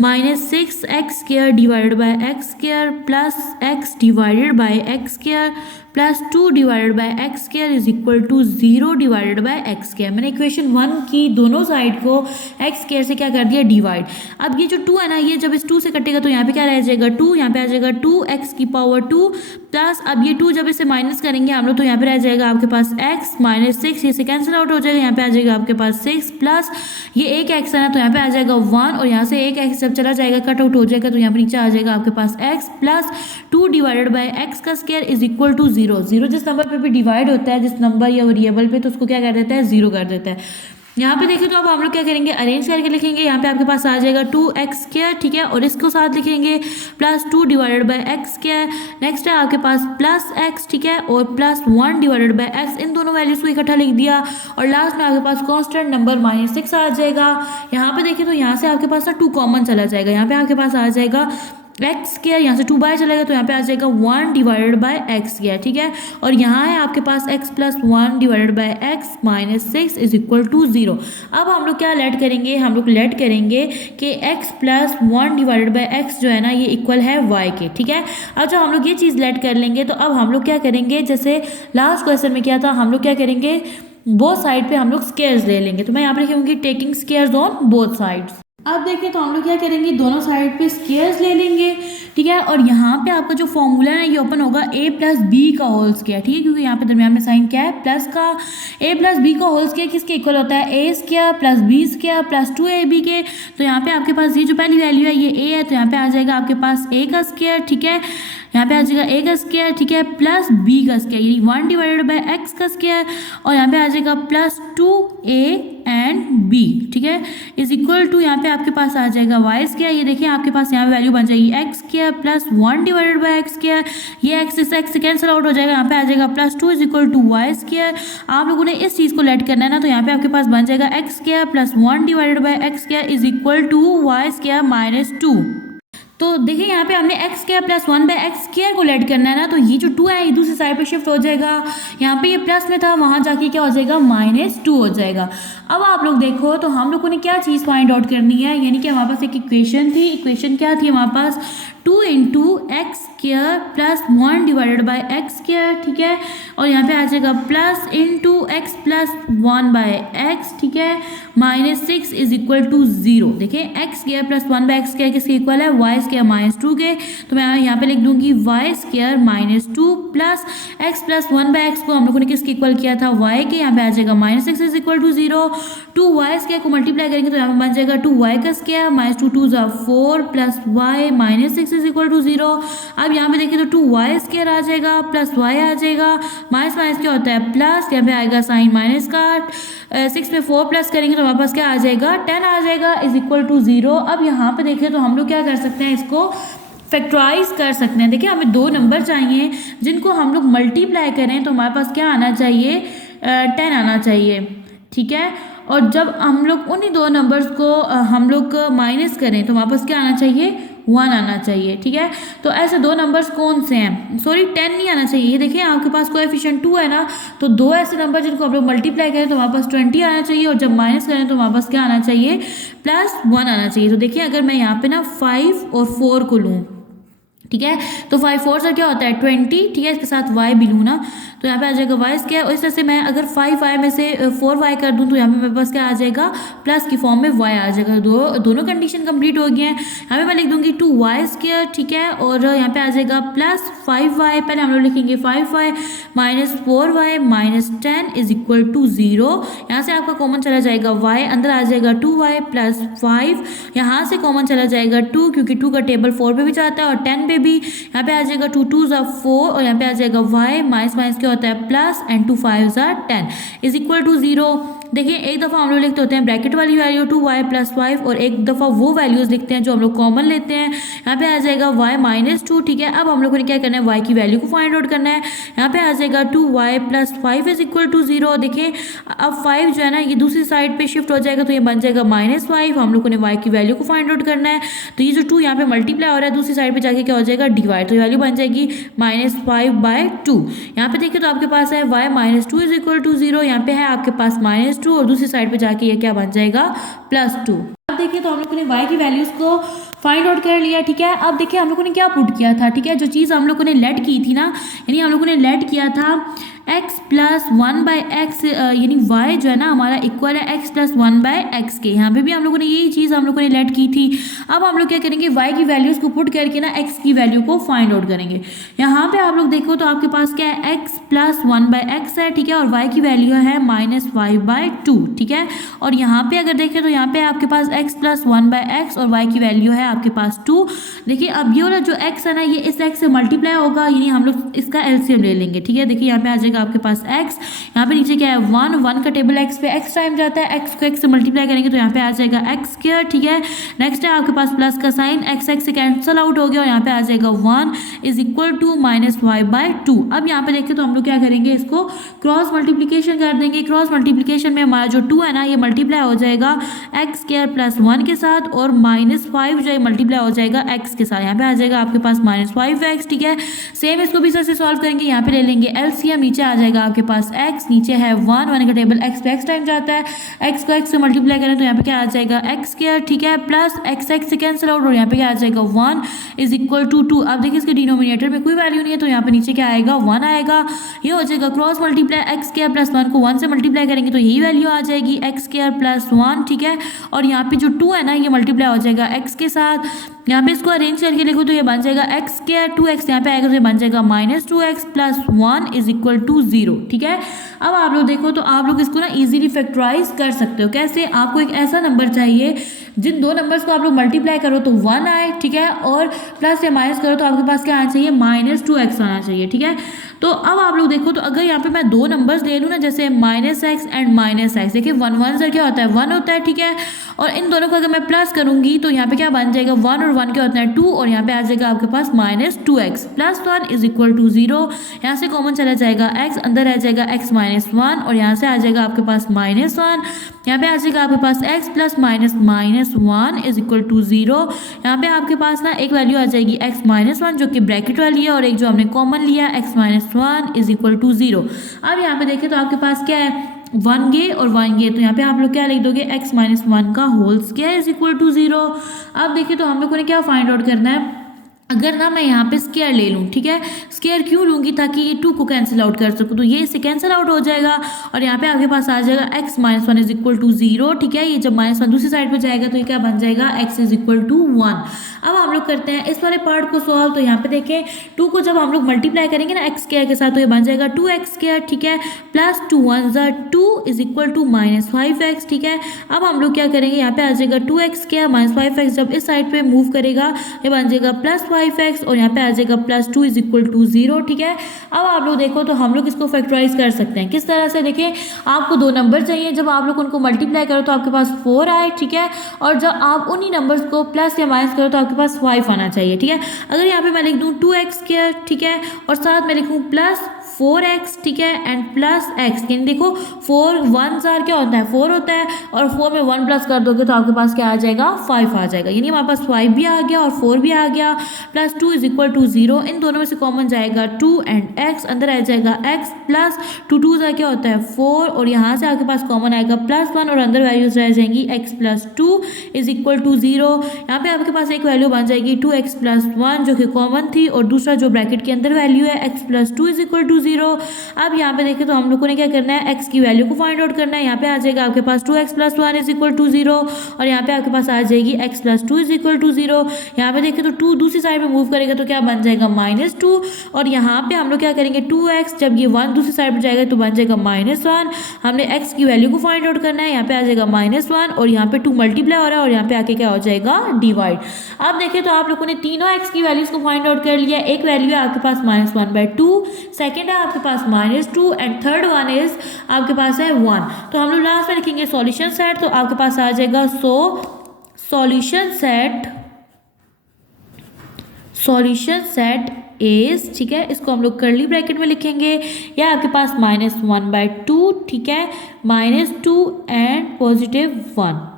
minus 6x square divided by x square plus x divided by x square plus 2 divided by x square is equal to 0 divided by x square. मैंने इक्वेशन 1 की दोनों साइड को एक्स स्क्वायर से क्या कर दिया डिवाइड। अब ये जो 2 है ना, ये जब इस 2 से कटेगा तो यहाँ पे क्या रह जाएगा 2, यहाँ पे आ जाएगा 2x की पावर 2 प्लस अब ये 2 जब इसे माइनस करेंगे हम लोग तो यहाँ पे रह जाएगा आपके पास x माइनस 6, ये से कैंसिल आउट हो जाएगा, यहाँ पे आ जाएगा आपके पास 6 प्लस ये एक x है ना तो यहाँ पे आ जाएगा 1 और यहाँ से एक x जब चला जाएगा कट आउट हो जाएगा तो यहाँ पे नीचे आ जाएगा आपके पास x plus 2 divided by x का स्क्वायर इज इक्वल टू 0। 0 जिस नंबर पे भी डिवाइड होता है जिस नंबर या वेरिएबल पे तो उसको क्या कर देता है 0 कर देता है। यहाँ पे देखिए तो अब हम लोग क्या करेंगे अरेंज करके लिखेंगे। यहाँ पे आपके पास आ जाएगा 2x स्क्वायर, ठीक है, और इसको साथ लिखेंगे plus 2 divided by x square. Next है आपके पास प्लस x, ठीक है, और प्लस 1 डिवाइडेड बाय x। इन दोनों वैल्यूज को इकट्ठा लिख दिया और लास्ट में आपके पास कांस्टेंट नंबर -6 आ जाएगा। यहाँ पे देखिए तो यहाँ से आपके पास ना 2 कॉमन चला जाएगा, यहाँ पे आपके पास आ जाएगा एक्स स्क्वायर, यहाँ से 2 बाय चलेगा तो यहाँ पे आ जाएगा 1 डिवाइडेड बाय एक्स स्क्वायर, ठीक है, और यहाँ है आपके पास x plus 1 divided by x minus 6 is equal to 0। अब हम लोग क्या लेट करेंगे, हम लोग लेट करेंगे कि x plus 1 divided by x जो है ना ये इक्वल है y के, ठीक है। अब जब हम लोग ये चीज़ लेट कर लेंगे तो अब हम लोग क्या करेंगे, जैसे लास्ट क्वेश्चन में क्या था, हम लोग क्या करेंगे बोथ साइड पे हम लोग स्क्वायर्स ले लेंगे। तो मैं यहाँ पे लिखूंगी taking squares on both sides. अब देखिए तो हम लोग क्या करेंगे दोनों साइड पे स्क्वायर्स ले लेंगे, ठीक है, और यहाँ पे आपका जो फॉर्मूला है ये ओपन होगा a प्लस बी का होल स्क्वायर, ठीक है, क्योंकि यहाँ पे दरमियान में साइन क्या है प्लस का। a प्लस बी का होल स्क्वायर किसके इक्वल होता है a square plus b square plus 2ab के। तो यहाँ पे आपके पास ये जो पहली वैल्यू है ये a है तो यहाँ पे आ जाएगा आपके पास a का स्क्वायर, ठीक है, यहाँ पे आ जाएगा a का स्क्वायर, ठीक है, प्लस b का स्क्वायर यानी 1 डिवाइडेड बाय x का स्क्वायर और यहाँ पे आ जाएगा प्लस 2a एंड b, ठीक है, इज इक्वल टू यहाँ पे आपके पास आ जाएगा y स्क्वायर। ये देखिए आपके पास यहाँ पे वैल्यू बन जाएगी x square plus 1 divided by x square, ये x इस x से कैंसिल आउट हो जाएगा, यहाँ पे आ जाएगा plus 2 is equal to y square. आप लोगों ने इस चीज़ को लेट करना है ना तो यहाँ पे आपके पास बन जाएगा x square plus 1 divided by x square is equal to y square minus 2। तो देखिए यहाँ पे हमने x square plus 1 by x square को लेट करना है ना तो ये जो 2 है ये दूसरी साइड पे शिफ्ट हो जाएगा, यहाँ पे ये प्लस में था वहाँ जाके क्या हो जाएगा -2 हो जाएगा। अब आप लोग देखो तो हम लोगों ने क्या चीज़ फाइंड आउट करनी है, यानी कि हमारे पास एक इक्वेशन थी, इक्वेशन क्या थी हमारे पास 2 into x square plus 1 divided by x square, ठीक है, और यहाँ पे आ जाएगा plus into x plus 1 by x, ठीक है, -6 इज इक्वल टू 0। देखिए x square plus 1 by x square किसके इक्वल है y स्क्वायर -2 के, तो मैं यहाँ पे लिख दूंगी y square -2 plus x plus 1 by x को हम लोगों ने किसके इक्वल किया था y के, यहाँ पे आ जाएगा -6 is equal to 0। 2y square को मल्टीप्लाई करेंगे तो यहाँ पे बन जाएगा 2y का square -2 2 4 plus y -6 is equal to 0। अब यहाँ पे देखिए तो 2y स्क्वायर आ जाएगा प्लस y आ जाएगा, माइनस माइनस क्या होता है प्लस, यहाँ पे आएगा साइन माइनस का, 6 में 4 प्लस करेंगे तो हमारे पास क्या आ जाएगा 10 आ जाएगा इज इक्वल टू 0। अब यहाँ पे देखिए तो हम लोग क्या कर सकते हैं, इसको फैक्टराइज कर सकते हैं। देखिए हमें 2 नंबर चाहिए जिनको हम लोग मल्टीप्लाई करें तो हमारे पास क्या आना चाहिए 10 आना चाहिए, ठीक है, और जब हम लोग उन्हीं 2 नंबर्स को हम लोग माइनस करें तो हमारे पास क्या आना चाहिए 1 आना चाहिए, ठीक है। तो ऐसे 2 नंबर्स कौन से हैं, सॉरी 10 नहीं आना चाहिए। ये देखिए आपके पास कोएफिशिएंट 2 है ना, तो 2 ऐसे नंबर जिनको आप लोग मल्टीप्लाई करें तो हमारे पास 20 आना चाहिए और जब माइनस करें तो हमारे पास क्या आना चाहिए +1 आना चाहिए। तो देखिए अगर मैं यहाँ पे ना 5 और 4 को लूँ, ठीक है, तो 5 4 से क्या होता है 20, ठीक है, इसके साथ y भी लूँ ना तो यहाँ पे आ जाएगा y स्क्वायर, और इस तरह से मैं अगर 5y में से 4y कर दूँ तो यहाँ पे मेरे पास क्या आ जाएगा प्लस की फॉर्म में y आ जाएगा। दोनों कंडीशन कंप्लीट हो गई हैं। यहाँ पे मैं लिख दूंगी 2y स्क्वायर, ठीक है, और यहाँ पे आ जाएगा प्लस 5y, पहले हम लोग लिखेंगे 5y minus 4y minus 10 is equal to 0। यहाँ से आपका कॉमन चला जाएगा y, अंदर आ जाएगा 2y प्लस 5, यहाँ से कॉमन चला जाएगा 2 क्योंकि 2 का टेबल 4 पे भी जाता है और 10 पे भी, यहाँ पे आ जाएगा 2 2 4 और यहाँ पे आ जाएगा y माइनस माइनस क्या होता है plus and 2 5 10 is equal to 0। देखिए एक दफ़ा हम लोग लिखते होते हैं ब्रैकेट वाली वैल्यू 2y + 5 और एक दफ़ा वो वैल्यूज़ लिखते हैं जो हम लोग कॉमन लेते हैं। यहाँ पे आ जाएगा y - 2, ठीक है। अब हम लोगों ने क्या करना है, y की वैल्यू को फाइंड आउट करना है। यहाँ पे आ जाएगा 2y + 5 = 0। देखिए अब 5 जो है ना ये दूसरी साइड पे शिफ्ट हो जाएगा तो ये बन जाएगा -5। हम लोगों ने y की वैल्यू को फाइंड आउट करना है, तो ये जो 2 यहाँ पे मल्टीप्लाई हो रहा है दूसरी साइड पे जाके क्या हो जाएगा, डिवाइड। तो ये वैल्यू बन जाएगी -5/2। यहाँ पे देखिए तो आपके पास है y - 2 = 0। यहाँ पे है आपके पास -2 और दूसरी साइड पे जाके ये क्या बन जाएगा, +2। अब देखिए तो हम लोगों ने y की वैल्यूज को फाइंड आउट कर लिया, ठीक है। अब देखिए हम लोगों ने क्या पुट किया था, ठीक है। जो चीज़ हम लोगों ने लेट की थी ना, यानी हम लोगों ने लेट किया था x + 1/x, यानी y जो है ना हमारा इक्वल है x + 1/x के। यहाँ पे भी हम लोगों ने यही चीज़ हम लोगों ने लेट की थी। अब हम लोग क्या करेंगे, y की वैल्यूज़ को पुट करके ना x की वैल्यू को फाइंड आउट करेंगे। यहाँ पे आप लोग देखो तो आपके पास क्या है, x + 1/x है, ठीक है, और y की वैल्यू है -5/2, ठीक है। और यहाँ पे अगर देखें तो यहाँ पे आपके पास x + 1/x और y की वैल्यू है आपके पास 2। देखिए अब ये वाला जो x है ना ये इस x से मल्टीप्लाई होगा, यानी हम लोग इसका एलसीएम ले लेंगे, ठीक है। देखिए यहाँ पे आ जाएगा आपके पास x, यहाँ पे नीचे क्या है 1 का टेबल x पे x टाइम जाता है, x को x से मल्टीप्लाई करेंगे तो यहाँ पे आ जाएगा x², ठीक है। नेक्स्ट है आपके पास प्लस का साइन, x से कैंसिल आउट हो गया और यहाँ पे आ जाएगा 1 = -5/2। अब यहाँ पे देखिए तो हम लोग क्या करेंगे, इसको क्रॉस मल्टीप्लीकेशन कर देंगे। क्रॉस मल्टीप्लीकेशन में हमारा जो 2 है ना ये मल्टीप्लाई हो जाएगा x² + 1 के साथ और -5 जो है मल्टीप्लाई हो जाएगा x के साथ। यहाँ पे आ जाएगा आपके पास -5x, ठीक है। सेम इसको भी से सॉल्व करेंगे, यहाँ पे ले लेंगे एलसीएम, नीचे आ जाएगा आपके पास x, नीचे है 1 का टेबल x पे x टाइम जाता है, x को x से मल्टीप्लाई करें तो यहाँ पे क्या आ जाएगा x², ठीक है, प्लस x से कैंसिल आउट और यहाँ पे क्या आ जाएगा 1 = 2। अब देखिए इसके डिनोमिनेटर में कोई वैल्यू नहीं है तो यहाँ पे नीचे क्या आएगा 1 आएगा। ये हो जाएगा क्रॉस मल्टीप्लाई, x² + 1 को 1 से मल्टीप्लाई करेंगे तो यही वैल्यू आ जाएगी x² + 1, ठीक है। और यहाँ पे जो 2 है ना ये मल्टीप्लाई हो जाएगा x के साथ। यहाँ पे इसको अरेंज करके लिखो तो ये बन जाएगा x², 2x यहाँ पे आएगा तो ये बन जाएगा -2x + 1 = 0, ठीक है। अब आप लोग देखो तो आप लोग इसको ना इजीली फैक्टराइज कर सकते हो। कैसे, आपको एक ऐसा नंबर चाहिए जिन दो नंबर्स को आप लोग मल्टीप्लाई करो तो 1 आए, ठीक है, और प्लस या माइनस करो तो आपके पास क्या आना चाहिए, -2x आना चाहिए, ठीक है। तो अब आप लोग देखो तो अगर यहाँ पे मैं दो नंबर्स ले लूँ ना, जैसे -x एंड -x, देखिए 1 1 से क्या होता है 1 होता है, ठीक है। और इन दोनों को अगर मैं प्लस करूंगी तो यहाँ पे क्या बन जाएगा 1 और 1 क्या होता है 2 और यहाँ पे आ जाएगा आपके पास -2x + 1 = 0। यहाँ से कॉमन चला जाएगा x, अंदर रह जाएगा x - 1 और यहाँ से आ जाएगा आपके पास -1। यहाँ पे आ जाएगा आपके पास x + -1 = 0। यहाँ पे आपके पास ना एक वैल्यू आ जाएगी x - 1 जो कि ब्रैकेट वाली है और एक जो हमने कॉमन लिया x - 1 = 0। अब यहाँ पे देखें तो आपके पास क्या है 1 और 1 तो यहाँ पे आप लोग क्या लिख दोगे x - 1 का होल स्क्वायर = 0। अब देखिए तो हम लोगों ने क्या फाइंड आउट करना है, अगर ना मैं यहाँ पे स्क्वायर ले लूँ, ठीक है, स्क्वायर क्यों लूँगी, ताकि ये 2 को कैंसिल आउट कर सकूँ, तो ये इससे कैंसिल आउट हो जाएगा और यहाँ पे आपके पास आ जाएगा x - 1 = 0, ठीक है। ये जब -1 दूसरी साइड पे जाएगा तो ये क्या बन जाएगा x = 1। अब हम लोग करते हैं इस वाले पार्ट को सॉल्व। तो यहाँ पे देखें 2 को जब हम लोग मल्टीप्लाई करेंगे ना x² के साथ तो ये बन जाएगा 2x², ठीक है, प्लस 2 1 = 2 = -5x, ठीक है। अब हम लोग क्या करेंगे, यहाँ पे आ जाएगा 2x² -5x, जब इस साइड पे मूव करेगा ये बन जाएगा +5x और यहाँ पे आ जाएगा +2 = 0, ठीक है। अब आप लोग देखो तो हम लोग इसको फैक्टराइज कर सकते हैं किस तरह से, देखें आपको दो नंबर चाहिए, जब आप लोग उनको मल्टीप्लाई करो तो आपके पास 4 आए, ठीक है, और जब आप उन्हीं नंबर्स को प्लस या माइनस करो तो आपके पास 5 आना चाहिए, ठीक है। अगर यहाँ पे मैं लिख दूँ 2x², ठीक है, और साथ में लिखूँ +4x, ठीक है, एंड +x, यानी देखो 4 1 क्या होता है 4 होता है और 4 में 1 प्लस कर दोगे तो आपके पास क्या आ जाएगा 5 आ जाएगा, यानी हमारे पास 5 भी आ गया और 4 भी आ गया। +2 = 0, इन दोनों में से कॉमन जाएगा 2 एंड x, अंदर आ जाएगा x प्लस 2 2 क्या होता है 4 और यहाँ से आपके पास कॉमन आएगा +1 और अंदर वैल्यूज रह जाएंगी x + 2 = 0। यहाँ पे आपके पास एक वैल्यू बन जाएगी 2x + 1 जो कि कॉमन थी और दूसरा जो ब्रैकेट के अंदर वैल्यू है x + 2 = 0। अब यहाँ पे देखें तो हम लोगों ने क्या करना है, x की वैल्यू को फाइंड आउट करना है। यहाँ पे आ जाएगा आपके पास 2x + 1 = 0 और यहाँ पे आपके पास आ जाएगी x + 2 = 0। यहाँ पे देखें तो 2 दूसरी साइड में मूव करेगा तो क्या बन जाएगा -2 और यहाँ पे हम लोग क्या करेंगे 2x, जब ये 1 दूसरी साइड में जाएगा तो बन जाएगा -1। हमने x की वैल्यू को फाइंड आउट करना है, यहाँ पे आ जाएगा -1 और यहाँ पे 2 मल्टीप्लाई हो रहा है और यहाँ पे आके क्या हो जाएगा डिवाइड। अब देखें तो आप लोगों ने तीनों x की वैल्यूज को फाइंड आउट कर लिया। एक वैल्यू है आपके पास -1/2, सेकंड क्या है आपके पास -2 एंड थर्ड वन इज आपके पास है 1। तो हम लोग लास्ट में लिखेंगे सॉल्यूशन सेट, तो आपके पास आ जाएगा सॉल्यूशन सेट इज, ठीक है, इसको हम लोग कर्ली ब्रैकेट में लिखेंगे, या आपके पास -1/2, ठीक है, -2 एंड +1।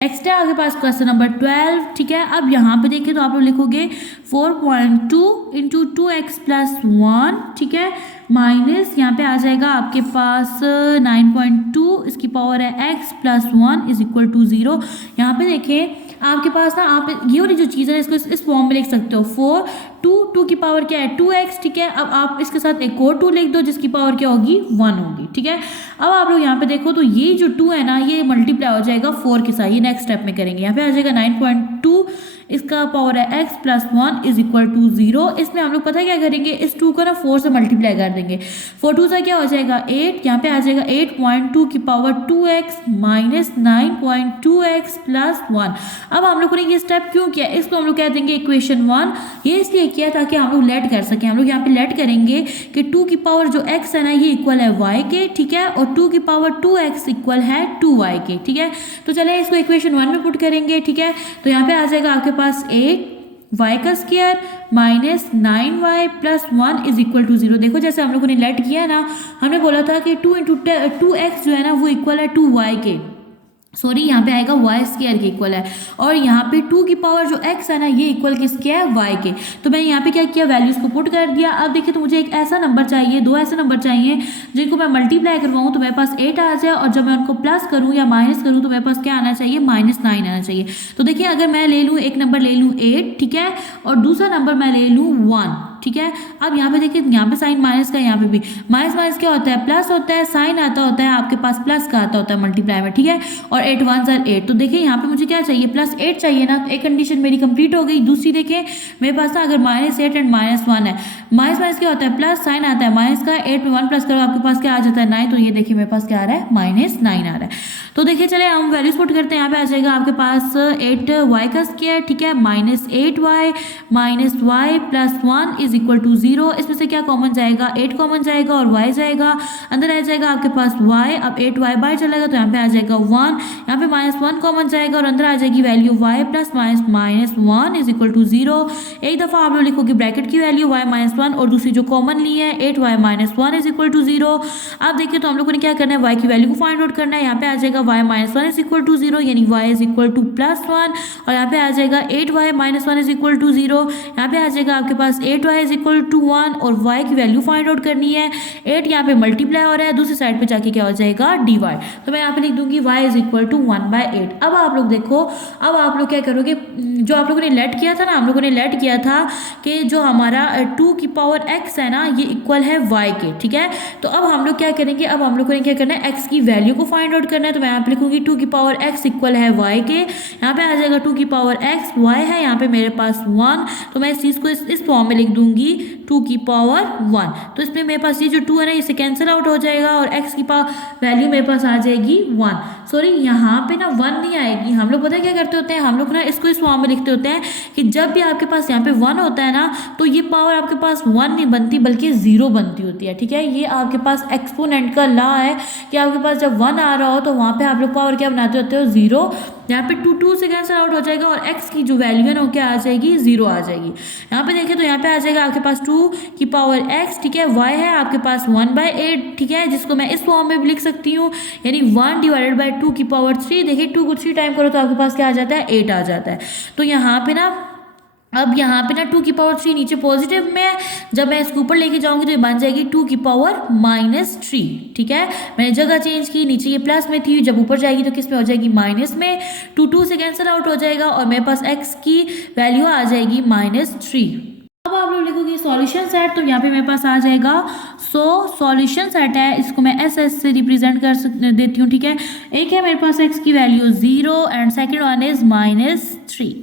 नेक्स्ट है आपके पास क्वेश्चन नंबर 12, ठीक है। अब यहाँ पे देखिए तो आप लोग लिखोगे 4.2 × 2x + 1, ठीक है, माइनस यहाँ पे आ जाएगा आपके पास 9.2, इसकी पावर है x + 1 = 0। यहाँ पे देखें आपके पास ना, आप ये वाली जो चीज़ है इसको इस फॉर्म में लिख सकते हो, 2 की पावर क्या है 2x, ठीक है। अब आप इसके साथ एक और 2 लिख दो जिसकी पावर क्या होगी 1 होगी, ठीक है। अब आप लोग यहाँ पे देखो तो ये जो 2 है ना, ये मल्टीप्लाई हो जाएगा 4 के साथ, ये नेक्स्ट स्टेप में करेंगे। यहाँ पे आ जाएगा 9.2, इसका पावर है x + 1 = 0। इसमें हम लोग पता है क्या करेंगे, इस 2 को ना 4 से मल्टीप्लाई कर देंगे, 4 2 से क्या हो जाएगा 8, यहाँ पे आ जाएगा 8.2 की पावर 2x - 9.2x + 1। अब हम लोगों ने ये स्टेप क्यों किया, इसको हम लोग कह देंगे इक्वेशन 1। ये इसलिए किया ताकि हम लोग लेट कर सकें। हम लोग यहाँ पे लेट करेंगे कि 2 की पावर जो x है ना, ये इक्वल है y के, ठीक है, और 2 की पावर 2x इक्वल है 2y के, ठीक है। तो चले इसको इक्वेशन 1 में पुट करेंगे, ठीक है। तो यहाँ पे आ जाएगा आपके पास 8y² - 9y + 1 = 0। देखो जैसे हम लोगों ने लेट किया ना, हमने बोला था कि 2 × 2x जो है ना वो इक्वल है 2y के, सॉरी यहाँ पे आएगा y² के इक्वल है, और यहाँ पे 2 की पावर जो x है ना, ये इक्वल किसके है y के। तो मैंने यहाँ पे क्या किया, वैल्यूज को पुट कर दिया। अब देखिए तो मुझे एक ऐसा नंबर चाहिए, 2 ऐसे नंबर चाहिए जिनको मैं मल्टीप्लाई करवाऊँ तो मेरे पास 8 आ जाए, और जब मैं उनको प्लस करूँ या माइनस करूँ तो मेरे पास क्या आना चाहिए, -9 आना चाहिए। तो देखिए अगर मैं ले लूँ एक नंबर ले लूँ 8, ठीक है, और दूसरा नंबर मैं ले लूँ 1, ठीक है। अब यहाँ पे देखिए, यहाँ पे साइन माइनस का, यहाँ पे भी माइनस क्या होता है, प्लस होता है, साइन आता होता है आपके पास प्लस का आता होता है मल्टीप्लाई में, ठीक है। और 8 1 = 8, तो देखिए यहाँ पे मुझे क्या चाहिए, +8 चाहिए ना, तो एक कंडीशन मेरी कंप्लीट हो गई। दूसरी देखिए मेरे पास ना अगर -8 एंड -1 है, माइनस क्या होता है, प्लस, साइन आता है माइनस का, 8 में 1 प्लस करो आपके पास क्या आ जाता है 9, तो ये देखिए मेरे पास क्या आ रहा है -9 आ रहा है। तो देखिए चले हम वैल्यूज पुट करते हैं। यहाँ पे आ जाएगा आपके पास 8y², ठीक है, -8y - y + 1 = 0। इसमें से क्या कॉमन जाएगा, 8 कॉमन जाएगा और y जाएगा, अंदर आ जाएगा आपके पास y। अब 8y बाहर चलेगा तो यहाँ पे आ जाएगा 1, यहाँ पे -1 कॉमन जाएगा और अंदर आ जाएगी वैल्यू y + -1 = 0। एक दफ़ा आप लोग लिखोगे ब्रैकेट की वैल्यू y - 1 और दूसरी जो कॉमन ली है 8y - 1 = 0। अब देखिए तो हम लोगों ने क्या करना है, y की वैल्यू को फाइंड आउट करना है। यहाँ पे आ जाएगा y - 1 = 0, यानी y +1, और यहाँ पे आ जाएगा 8y - 1 = 0। यहाँ पे आ जाएगा आपके पास 8y = 1, और y की वैल्यू फाइंड आउट करनी है। 8 यहाँ पे मल्टीप्लाई हो रहा है, दूसरी साइड पे जाके क्या हो जाएगा डिवाइड, तो मैं यहाँ पे लिख दूंगी y = 1/8। अब आप लोग देखो, अब आप लोग क्या करोगे, जो आप लोगों ने लेट किया था ना, हम लोगों ने लेट किया था कि जो हमारा 2 की पावर x है ना, ये इक्वल है y के, ठीक है। तो अब हम लोग क्या करेंगे, अब हम लोगों ने क्या करना है, x की वैल्यू को फाइंड आउट करना है। तो मैं यहाँ पे लिखूंगी 2 की पावर x इक्वल है y के, यहाँ पे आ जाएगा 2 की पावर x, y है यहाँ पे मेरे पास 1, तो मैं इस चीज़ को इस फॉर्म में लिख दूंगी 2 की पावर 1। तो इसमें मेरे पास ये जो 2 है ना, इसे कैंसिल आउट हो जाएगा और x की वैल्यू मेरे पास आ जाएगी 1। सॉरी यहाँ पे ना 1 नहीं आएगी, हम लोग पता है क्या करते होते हैं, हम लोग ना इसको इस फॉर्म में लिखते होते हैं कि जब भी आपके पास यहाँ पे 1 होता है ना, तो ये पावर आपके पास 1 नहीं बनती बल्कि 0 बनती होती है, ठीक है। ये आपके पास एक्सपोनेंट का लॉ है कि आपके पास जब 1 आ रहा हो तो वहाँ पे आप लोग पावर क्या बनाते होते हो, 0। यहाँ पे 2 से कैंसिल आउट हो जाएगा और x की जो वैल्यू है ना वो क्या आ जाएगी, 0 आ जाएगी। यहाँ पे देखिए तो यहाँ पे आ जाएगा आपके पास 2 की पावर x, ठीक है, y है आपके पास 1/8, ठीक है, जिसको मैं इस फॉर्म में भी लिख सकती हूँ, यानी 1 / 2 की पावर 3। देखिए 2 को 3 टाइम करो तो आपके पास क्या आ जाता है, 8 आ जाता है। तो यहाँ पे ना, अब यहाँ पे ना 2 की पावर 3 नीचे पॉजिटिव में है, जब मैं इसको ऊपर लेके जाऊंगी तो ये बन जाएगी 2 की पावर -3, ठीक है। मैंने जगह चेंज की, नीचे ये प्लस में थी, जब ऊपर जाएगी तो किस में हो जाएगी, माइनस में। 2 से कैंसिल आउट हो जाएगा और मेरे पास x की वैल्यू आ जाएगी -3। अब आप लोग लिखोगे सॉल्यूशन सेट, तो यहाँ पे मेरे पास आ जाएगा सॉल्यूशन सेट है, इसको मैं SS से रिप्रेजेंट कर देती हूँ, ठीक है। एक है मेरे पास x की value 0 and second one is -3।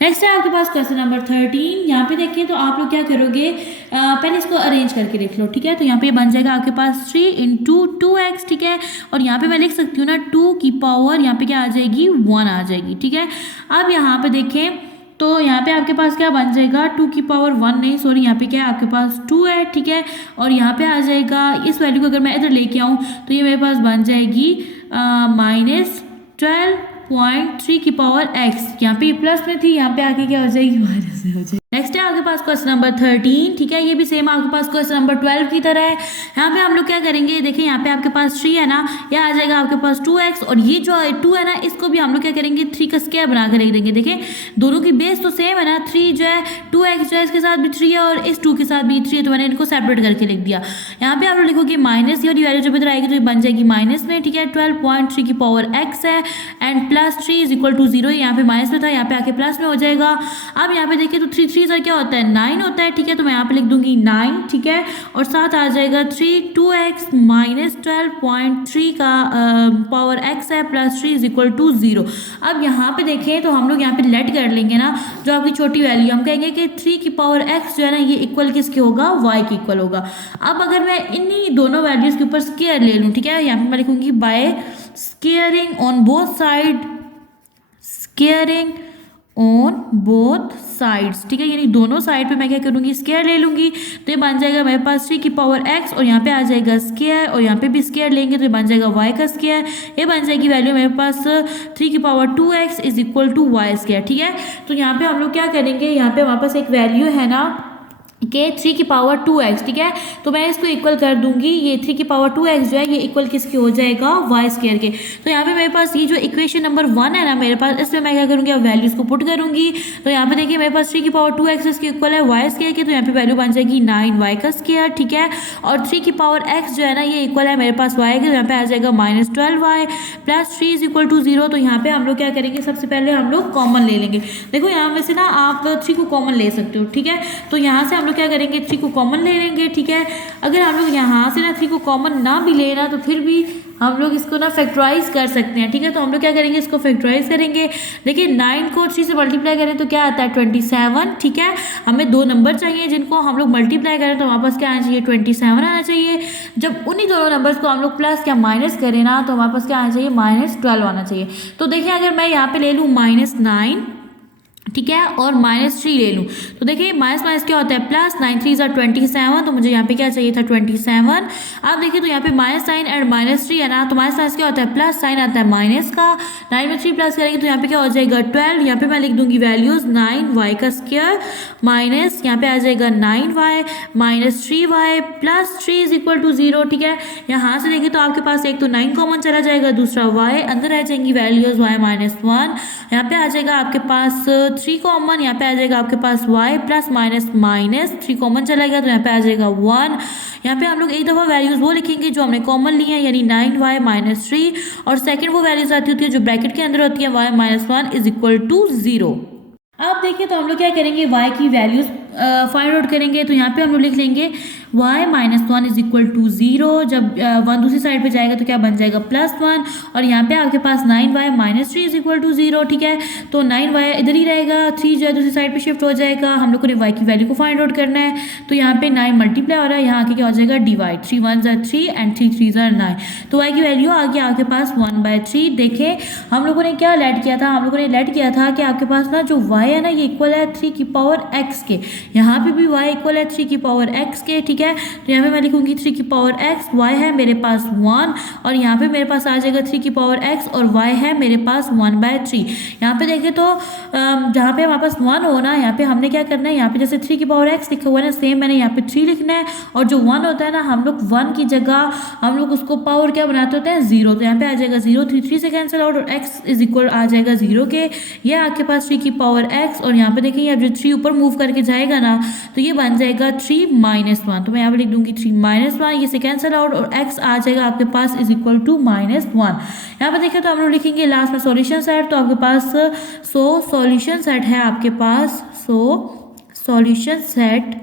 Next है आपके पास क्वेश्चन नंबर 13। यहाँ पे देखिए तो आप लोग क्या करोगे, पहले इसको अरेंज करके देख लो, ठीक है। तो यहाँ पे बन जाएगा आपके पास 3 × 2x, ठीक है, और यहाँ पे मैं लिख सकती हूँ ना 2 की पावर यहाँ पे क्या आ जाएगी, 1 आ जाएगी, ठीक है। अब यहाँ पे देखें तो यहाँ पे आपके पास क्या बन जाएगा 2 की पावर 1 नहीं सॉरी यहाँ पे क्या है आपके पास 2 है, ठीक है। और यहाँ पे आ जाएगा इस वैल्यू को अगर मैं इधर लेके आऊँ तो ये मेरे पास बन जाएगी -12.3 की पावर x। यहाँ पे प्लस में थी, यहाँ पे आके क्या हो जाएगी माइनस में हो जाएगी। नेक्स्ट है आपके पास क्वेश्चन नंबर 13, ठीक है। ये भी सेम आपके पास क्वेश्चन नंबर 12 की तरह है। यहाँ पे हम लोग क्या करेंगे, देखिए यहाँ पे आपके पास 3 है ना, यह आ जाएगा आपके पास 2x और ये जो 2 है ना इसको भी हम लोग क्या करेंगे 3 का स्क्वायर बना कर रख देंगे। देखिए दोनों की बेस तो सेम है ना, 3 जो है 2x जो है इसके साथ भी 3 है और इस 2 के साथ भी 3 है, तो मैंने इनको सेपरेट करके लिख दिया। यहाँ पे आप लोग लिखोगे माइनस, और ये वैल्यू जब इधर आएगी तो ये बन जाएगी माइनस में, ठीक है। 12.3 की पावर x है and plus 3 is equal to 0। यहाँ पे माइनस में था, यहाँ पे आके प्लस में हो जाएगा। अब यहाँ पे देखिए तो 3 3 सर क्या होता है 9 होता है, ठीक है। तो मैं यहाँ पे लिख दूंगी 9, ठीक है। और साथ आ जाएगा 3 2x माइनस 12.3 का पावर x है प्लस 3 इज इक्वल टू 0। अब यहाँ पे देखें तो हम लोग यहाँ पे लेट कर लेंगे ना जो आपकी छोटी वैल्यू, हम कहेंगे कि 3 की पावर x जो है ना ये इक्वल किसके होगा, y के इक्वल होगा। अब अगर मैं इन्हीं दोनों वैल्यूज के ऊपर स्क्वायर ले लूँ, ठीक है, यहाँ पे मैं लिखूंगी by squaring on both side, squaring on both sides, ठीक है। यानी दोनों साइड पे मैं क्या करूंगी स्क्वायर ले लूंगी, तो ये बन जाएगा मेरे पास 3 की पावर x और यहाँ पे आ जाएगा स्क्वायर और यहाँ पे भी स्क्वायर लेंगे तो ये बन जाएगा y का स्क्वायर। ये बन जाएगी वैल्यू मेरे पास 3 की power 2x is equal to y square, ठीक है। तो यहाँ पे हम लोग क्या करेंगे, यहाँ पे हमारे पास एक वैल्यू है ना के 3 की पावर 2x, ठीक है। तो मैं इसको इक्वल कर दूंगी, ये 3 की पावर 2x जो है ये इक्वल किसके हो जाएगा y स्क्वायर के। तो यहाँ पे मेरे पास ये जो इक्वेशन नंबर 1 है ना मेरे पास, इसमें मैं क्या करूँगी अब वैल्यूज को पुट करूँगी। तो यहाँ पे देखिए मेरे पास 3 की पावर 2x इसके इक्वल है y स्क्वायर के, तो यहाँ पे वैल्यू बन जाएगी 9y का स्क्वायर, ठीक है। और 3 की पावर x जो है ना ये इक्वल है मेरे पास y के, तो यहाँ पे आ जाएगा -12y plus 3 is equal to 0। तो यहाँ पे हम लोग क्या करेंगे, सबसे पहले हम लोग कॉमन ले लेंगे। देखो यहाँ में से ना आप 3 को कॉमन ले सकते हो, ठीक है। तो यहाँ से हम लोग क्या करेंगे 3 को कॉमन ले लेंगे, ठीक है। अगर हम लोग यहाँ से ना 3 को कॉमन ना भी लेना तो फिर भी हम लोग इसको ना फैक्टराइज कर सकते हैं, ठीक है। तो हम लोग क्या करेंगे इसको फैक्टराइज करेंगे। देखिए 9 को 3 से मल्टीप्लाई करें तो क्या आता है 27, ठीक है। हमें 2 नंबर चाहिए जिनको हम लोग मल्टीप्लाई करें तो हमारे पास क्या आना चाहिए 27 आना चाहिए। जब उन्हीं दोनों नंबर्स को हम लोग प्लस या माइनस करें ना तो हमारे पास क्या आना चाहिए -12 आना चाहिए। तो देखिए अगर मैं यहाँ पे ले लूँ -9, ठीक है, और -3 ले लूँ तो देखिए माइनस माइनस क्या होता है प्लस, 9 3 ज़ा 27, तो मुझे यहाँ पे क्या चाहिए था 27। अब देखिए तो यहाँ पे माइनस साइन एंड -3 है ना, तो माइनस माइनस क्या होता है प्लस, साइन आता है माइनस का, 9 में 3 प्लस करेंगे तो यहाँ पे क्या हो जाएगा 12। यहाँ पे मैं लिख दूंगी वैल्यूज 9y का स्क्वायर माइनस यहाँ पे आ जाएगा 9y -3y plus 3 is equal to 0, ठीक है। यहाँ से देखिए तो आपके पास एक तो 9 कॉमन चला जाएगा, दूसरा y अंदर रह जाएंगी वैल्यूज y -1, यहाँ पे आ जाएगा आपके पास 3 कॉमन, यहाँ पे आ जाएगा आपके पास y plus minus minus 3 common चला गया तो यहाँ पे आ जाएगा 1। यहाँ पे हम लोग एक दफ़ा वैल्यूज वो लिखेंगे जो हमने कॉमन ली है यानी 9y -3, और सेकंड वो वैल्यूज आती होती है जो ब्रैकेट के अंदर होती है y -1 इज इक्वल टू 0। अब देखिए तो हम लोग क्या करेंगे y की वैल्यूज फाइंड आउट करेंगे। तो यहाँ पे हम लोग लिख लेंगे y -1 इज इक्वल टू 0। जब 1 दूसरी साइड पे जाएगा तो क्या बन जाएगा +1, और यहाँ पे आपके पास 9y -3 इज इक्वल टू 0, ठीक है। तो 9y इधर ही रहेगा, 3 जो है दूसरी साइड पे शिफ्ट हो जाएगा। हम लोग को y की वैल्यू को फाइंड आउट करना है। तो यहाँ पे 9 मल्टीप्लाई हो रहा है, यहाँ आके क्या हो जाएगा डिवाइड, 3 1 ज़ा 3 एंड 3 3 ज़ा 9, तो y की वैल्यू आ गया आपके पास 1/3। देखें हम लोगों ने क्या लेट किया था, हम लोगों ने लेट किया था कि आपके पास ना जो y है ना ये इक्वल है 3 की पावर x के, यहाँ पे भी y इक्वल है 3 की पावर x के, ठीक है। तो यहाँ पे मैं लिखूंगी 3 की पावर x, y है मेरे पास 1, और यहाँ पे मेरे पास आ जाएगा 3 की पावर x और y है मेरे पास 1/3। यहाँ पे देखें तो जहाँ पे हमारे पास 1 हो ना, यहाँ पे हमने क्या करना है, यहाँ पे जैसे 3 की पावर x लिखा हुआ है ना सेम मैंने यहाँ पे 3 लिखना है, और जो 1 होता है ना हम लोग 1 की जगह हम लोग उसको पावर क्या बनाते होते हैं 0, तो यहाँ पे आ जाएगा 0, 3 3 से कैंसिल आउट और x इज इक्वल आ जाएगा 0 के। ये आपके पास 3 की पावर x, और यहाँ पे देखिए अब जो 3 ऊपर मूव करके जाएगा ना तो ये बन जाएगा 3 -1, तो मैं यहाँ पे लिख दूंगी 3 -1, ये से कैंसिल आउट और x आ जाएगा आपके पास इज इक्वल टू -1। यहाँ पे देखें तो हम लोग लिखेंगे लास्ट में सॉल्यूशन सेट, तो आपके पास सॉल्यूशन सेट है आपके पास, सॉल्यूशन सेट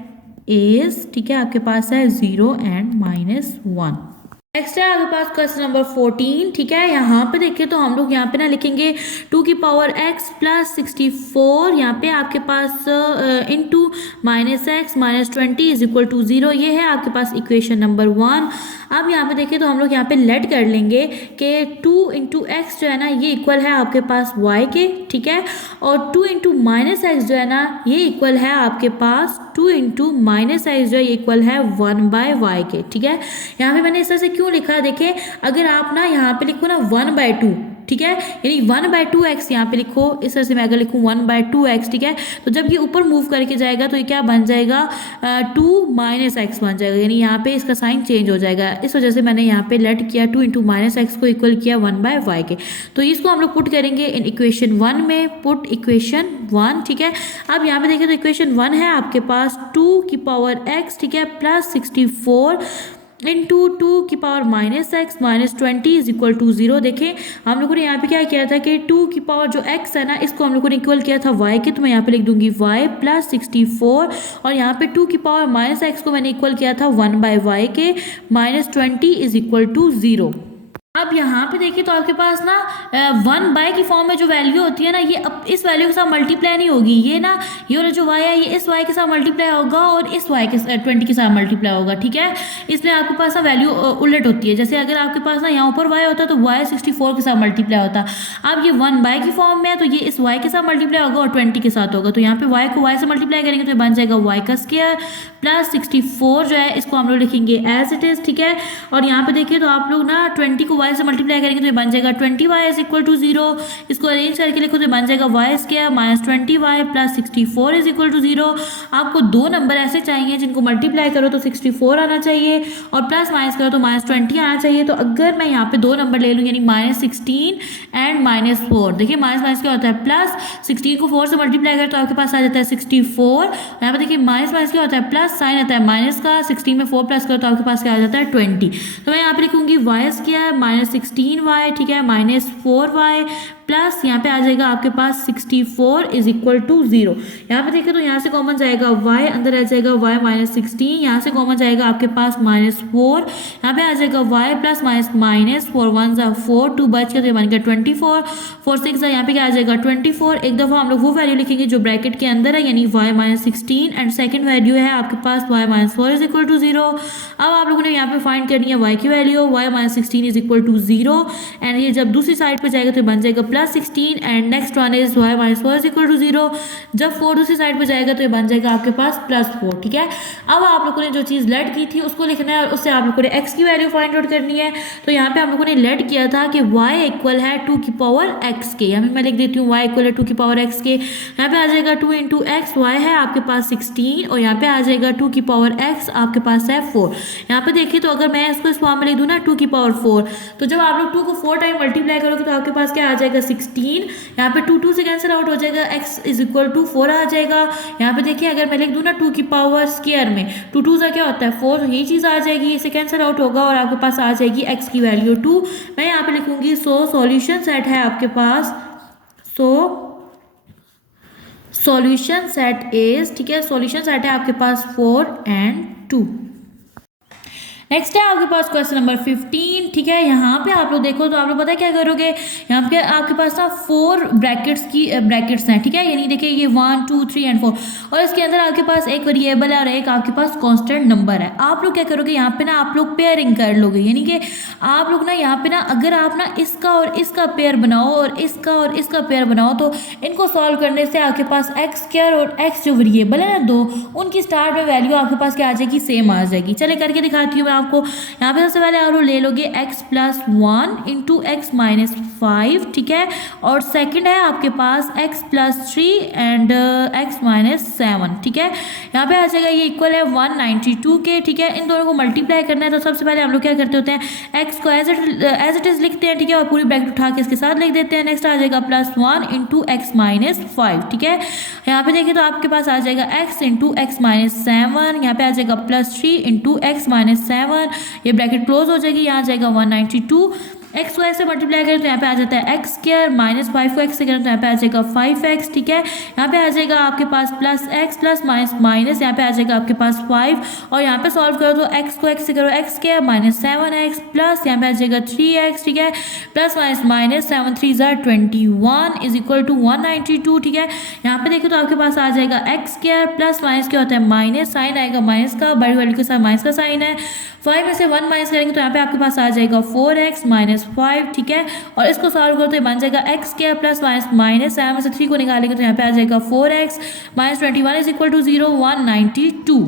इज, ठीक है, आपके पास है 0 एंड -1। नेक्स्ट है आपके पास क्वेश्चन नंबर 14, ठीक है। यहाँ पे देखिए तो हम लोग यहाँ पे ना लिखेंगे 2 की पावर x प्लस 64, यहाँ पे आपके पास into -x -20 is equal to 0, ये है आपके पास इक्वेशन नंबर 1। अब यहाँ पे देखिए तो हम लोग यहाँ पे लेट कर लेंगे कि 2 इंटू एक्स जो है ना ये इक्वल है आपके पास y के, ठीक है, और 2 इंटू माइनस एक्स जो है ना ये इक्वल है आपके पास 2 इंटू माइनस एक्स जो है ये इक्वल है 1/y के, ठीक है। यहाँ पे मैंने इस तरह से क्यों लिखा देखे, अगर आप ना यहाँ पे लिखो ना 1/2, ठीक है, यानी 1/2x यहाँ पे लिखो, इस तरह से मैं अगर लिखूँ 1/2x, ठीक है, तो जब ये ऊपर मूव करके जाएगा तो ये क्या बन जाएगा 2 माइनस एक्स बन जाएगा, यानी यहाँ पे इसका साइन चेंज हो जाएगा। इस वजह से मैंने यहाँ पे लेट किया 2 इंटू माइनस एक्स को इक्वल किया 1/y के। तो इसको हम लोग पुट करेंगे इन इक्वेशन 1 में, पुट इक्वेशन 1, ठीक है। अब यहाँ पे देखिए तो इक्वेशन 1 है आपके पास 2 की पावर x, ठीक है, प्लस 64 इंटू 2 की power minus x minus 20 is equal to 0। देखें हम लोगों ने यहाँ पे क्या किया था कि 2 की पावर जो x है ना इसको हम लोगों ने इक्वल किया था y के, तो मैं यहाँ पे लिख दूंगी y प्लस 64, और यहाँ पे 2 की पावर माइनस एक्स को मैंने इक्वल किया था 1/y के माइनस 20 इज इक्वल टू 0। अब यहाँ पे देखिए तो आपके पास ना 1/, की फॉर्म में जो वैल्यू होती है ना ये अब इस वैल्यू के साथ मल्टीप्लाई नहीं होगी, ये ना ये वाला जो y है ये इस y के साथ मल्टीप्लाई होगा और इस y के 20 के साथ मल्टीप्लाई होगा, ठीक है। इसलिए आपके पास ना वैल्यू उलट होती है, जैसे अगर आपके पास ना यहाँ ऊपर y होता तो y 64 के साथ मल्टीप्लाई होता। अब ये 1/, की फॉर्म में है तो ये इस y के साथ मल्टीप्लाई होगा और 20 के साथ होगा, तो यहाँ पे y को y से मल्टीप्लाई करेंगे तो ये बन जाएगा y का स्क्वायर प्लस 64 जो है इसको हम लोग लिखेंगे एज इट इज, ठीक है। और यहाँ पे देखिए तो आप लोग ना 20 को y से मल्टीप्लाई करेंगे तो ये बन जाएगा 20y इज इक्वल टू 0। इसको अरेंज करके लिखो तो बन जाएगा y square minus 20y plus 64 is equal to 0। आपको दो नंबर ऐसे चाहिए जिनको मल्टीप्लाई करो तो 64 आना चाहिए और प्लस माइनस करो तो माइनस 20 आना चाहिए। तो अगर मैं यहाँ पे दो नंबर ले लूँ यानी -16 एंड -4, देखिए माइनस माइनस क्या होता है प्लस, 16 को 4 से मल्टीप्लाई करें तो आपके पास आ जाता है 64। यहाँ पे देखिए माइनस माइनस क्या होता है प्लस, साइन आता है माइनस का, 16 में 4 प्लस करो तो आपके पास क्या आ जाता है 20। तो मैं यहाँ पे लिखूंगी y स्क्वायर माइनस 16y, ठीक है, माइनस 4y प्लस यहाँ पे आ जाएगा आपके पास 64 इज इक्वल टू 0। यहाँ पे देखिए तो यहाँ से कॉमन जाएगा y, अंदर आ जाएगा y माइनस 16, यहाँ से कॉमन जाएगा आपके पास -4, यहाँ पे आ जाएगा y प्लस माइनस 4 1 ज़ा 4, 2 बच के तो बन गया 24, 4 6 यहाँ पे क्या आ जाएगा 24। एक दफ़ा हम लोग वो वैल्यू लिखेंगे जो ब्रैकेट के अंदर है यानी y minus 16 and second value है आपके पास y minus 4 is equal to 0। अब आप लोगों ने यहाँ पे फाइंड करनी है y की value, y minus 16 is equal to 0 and ये जब दूसरी साइड पे जाएगा तो बन जाएगा plus 16 and next one is y minus 4 is equal to 0। जब 4 दूसरी साइड पे जाएगा तो ये बन जाएगा आपके पास +4, ठीक है। अब आप लोगों ने जो चीज़ लेट की थी उसको लिखना है और उससे आप लोगों ने x की वैल्यू फाइंड आउट करनी है। तो यहाँ पे हम लोगों ने लेट किया था कि y इक्वल है 2 की पावर x के, यहाँ पे मैं लिख देती हूँ y इक्वल है 2 की पावर x के। यहाँ पे आ जाएगा 2 इंटू एक्स, y है आपके पास 16 और यहाँ पे आ जाएगा 2 की पावर x आपके पास है 4। यहाँ पे देखिए तो अगर मैं इसको इस फॉर्म में लिख दूँ ना 2 की पावर 4, तो जब आप लोग 2 को 4 टाइम मल्टीप्लाई करोगे तो आपके पास क्या आ जाएगा 16। यहाँ पे 2 से कैंसिल आउट हो जाएगा, x इज इक्वल टू 4 आ जाएगा। यहाँ पे देखिए अगर मैं लिख दूँ ना 2 की पावर स्क्वायर में 2 2 सा क्या होता है 4, तो ये चीज़ आ जाएगी, इसे कैंसिल आउट होगा और आपके पास आ जाएगी x की वैल्यू 2। मैं यहाँ पे लिखूंगी सॉल्यूशन सेट है आपके पास, सॉल्यूशन सेट इज, ठीक है, सॉल्यूशन सेट है आपके पास 4 and 2। नेक्स्ट है आपके पास क्वेश्चन नंबर 15, ठीक है। यहाँ पे आप लोग देखो तो आप लोग पता है क्या करोगे, यहाँ पे आपके पास ना 4 ब्रैकेट्स हैं, ठीक है, यानी देखिए ये 1 2 3 एंड 4 और इसके अंदर आपके पास एक वेरिएबल है और एक आपके पास कांस्टेंट नंबर है। आप लोग क्या करोगे यहाँ पे ना आप लोग पेयरिंग कर लोगे, यानी कि आप लोग ना यहाँ पे ना अगर आप ना इसका और इसका पेयर बनाओ और इसका पेयर बनाओ तो इनको सॉल्व करने से आपके पास एक्स स्क्वायर और एक्स जो वेरिएबल है ना दो, उनकी स्टार्ट में वैल्यू आपके पास क्या आ जाएगी, सेम आ जाएगी। चले करके दिखाती हूँ मैं आपको। यहाँ पे सबसे पहले आप लोग ले लोगे x plus 1 into x minus 5, ठीक है, और सेकंड है आपके पास x plus 3 and x minus 7, ठीक है। यहाँ पे आ जाएगा ये इक्वल है 192 के, ठीक है। इन दोनों को मल्टीप्लाई करना है तो सबसे पहले हम लोग क्या करते होते हैं x को एज इट इज लिखते हैं, ठीक है, और पूरी ब्रैकेट उठा के इसके साथ लिख देते हैं। नेक्स्ट आ जाएगा +1 इंटू एक्स माइनस 5, ठीक है। यहाँ पे देखिए तो आपके पास आ जाएगा x इंटू एक्स माइनस 7, यहाँ पे आ जाएगा +3 इंटू एक्स माइनस 7, ये ब्रैकेट क्लोज हो जाएगी, यहाँ आ जाएगा 192। एक्स को ऐसे मल्टीप्लाई करें तो यहाँ पे आ जाता है एक्स स्क्वायर, माइनस 5 को एक्स से करें तो यहाँ पे आ जाएगा 5x, ठीक है। यहाँ पे आ जाएगा आपके पास प्लस एक्स प्लस माइनस यहाँ पे आ जाएगा आपके पास 5 और यहाँ पे सॉल्व करो तो एक्स को एक्स से करो x square minus 7x plus यहाँ पे आ जाएगा 3x, ठीक है, प्लस माइनस 7 3 ज़ा 21 इज इक्वल टू 192, ठीक है। यहाँ पे देखो तो आपके पास आ जाएगा एक्स स्क्वायर प्लस माइनस क्या होता है माइनस, साइन आएगा माइनस का, बड़ी वाली के साथ माइनस का साइन है, 5 में से 1 माइनस करेंगे तो यहाँ पे आपके पास आ जाएगा 4x माइनस 5, ठीक है। और इसको सॉल्व करो तो ये बन जाएगा x स्क्वायर प्लस माइनस 7 में से 3 को निकालेंगे तो यहाँ पे आ जाएगा 4x minus 21 is equal to 0, 192।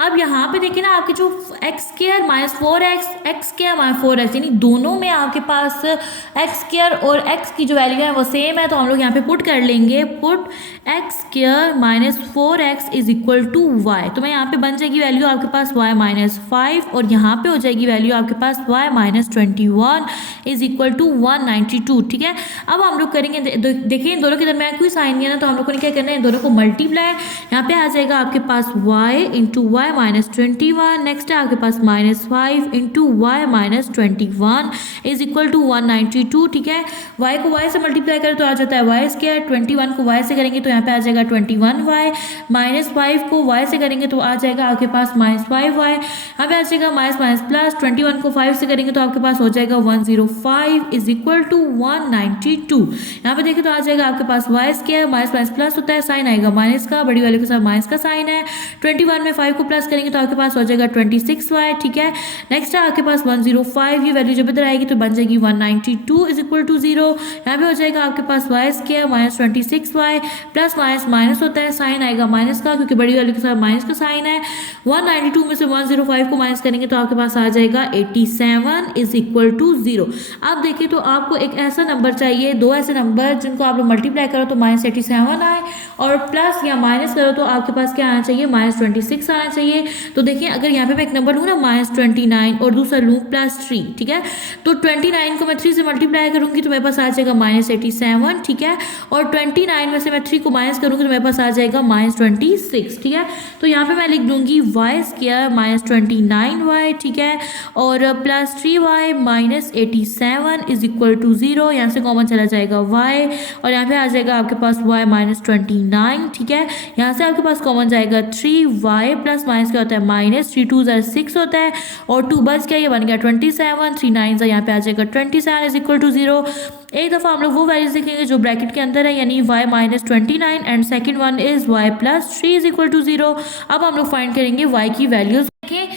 अब यहाँ पे देखिए ना, आपके जो x square minus 4x, x square minus 4x, यानी दोनों में आपके पास एक्स स्क्वायर और x की जो वैल्यू है वो सेम है, तो हम लोग यहाँ पे पुट कर लेंगे, put x square minus 4x is equal to y। तो मैं यहाँ पे बन जाएगी वैल्यू आपके पास y माइनस 5 और यहाँ पे हो जाएगी वैल्यू आपके पास y minus 21 is equal to 192, ठीक है। अब हम लोग करेंगे, देखिए इन दोनों के दरमियान कोई साइन नहीं है ना, तो हम लोग को क्या करना है, इन दोनों को मल्टीप्लाई। यहाँ पे आ जाएगा आपके पास y into y minus 21, next है आपके पास minus 5 into y minus 21 is equal to 192, ठीक है। y को y से मल्टीप्लाई करें तो आ जाता है वाई स्क्वायर, 21 को y से करेंगे तो यहाँ पे आ जाएगा 21y, माइनस 5 को y से करेंगे तो आ जाएगा आपके पास माइनस 5y, यहाँ पे आ जाएगा माइनस माइनस प्लस, 21 को 5 से करेंगे तो आपके पास हो जाएगा 105 इज इक्वल टू 192। यहाँ पे देखिए तो आ जाएगा आपके पास y square minus minus plus होता है, साइन आएगा माइनस का, बड़ी वाले के साथ माइनस का साइन है, 21 में 5 को प्लस करेंगे तो आपके पास हो जाएगा 26y, ठीक है। नेक्स्ट है आपके पास 105, ये वैल्यू जब इधर आएगी तो बन जाएगी 192 इज इक्वल टू 0। यहाँ पे हो जाएगा आपके पास y square minus 26y plus minus minus होता है, साइन आएगा माइनस का क्योंकि बड़ी वाले के साथ माइनस का साइन है। 192 में से 105 को माइनस करेंगे तो आपके पास आ जाएगा 87 इज इक्वल टू 0। अब देखिए तो आपको एक ऐसा नंबर चाहिए, दो ऐसे नंबर जिनको आप लोग मल्टीप्लाई करो तो माइनस 87 आए और प्लस या माइनस करो तो आपके पास क्या आना चाहिए, माइनस 26 आना चाहिए। तो देखिए अगर यहाँ पे मैं एक नंबर लूँ ना माइनस 29 और दूसरा लूँ प्लस 3, ठीक है, तो 29 को मैं 3 से मल्टीप्लाई करूँगी तो मेरे पास आ जाएगा माइनस 87, ठीक है, और 29 में से मैं 3 को माइनस करूँगी तो मेरे पास आ जाएगा माइनस 26, ठीक है। तो यहाँ पे मैं लिख दूँगी वाई स्क्वायर माइनस 29y, ठीक है, और plus 3y minus 87 is equal to 0, यहाँ से कॉमन चला जाएगा y और यहाँ पे आ जाएगा आपके पास y माइनस 29, ठीक है। यहाँ से आपके पास कॉमन जाएगा 3y प्लस माइनस क्या होता है माइनस 3 2 6 होता है और 2 बच गया, ये बन गया 27, 3 9 यहाँ पे आ जाएगा 27 इज इक्वल टू 0। एक दफ़ा हम लोग वो वैल्यूज देखेंगे जो ब्रैकेट के अंदर है, यानी y minus 29 and second one is y plus 3 is equal to 0। अब हम लोग फाइंड करेंगे y की वैल्यूज। देखिए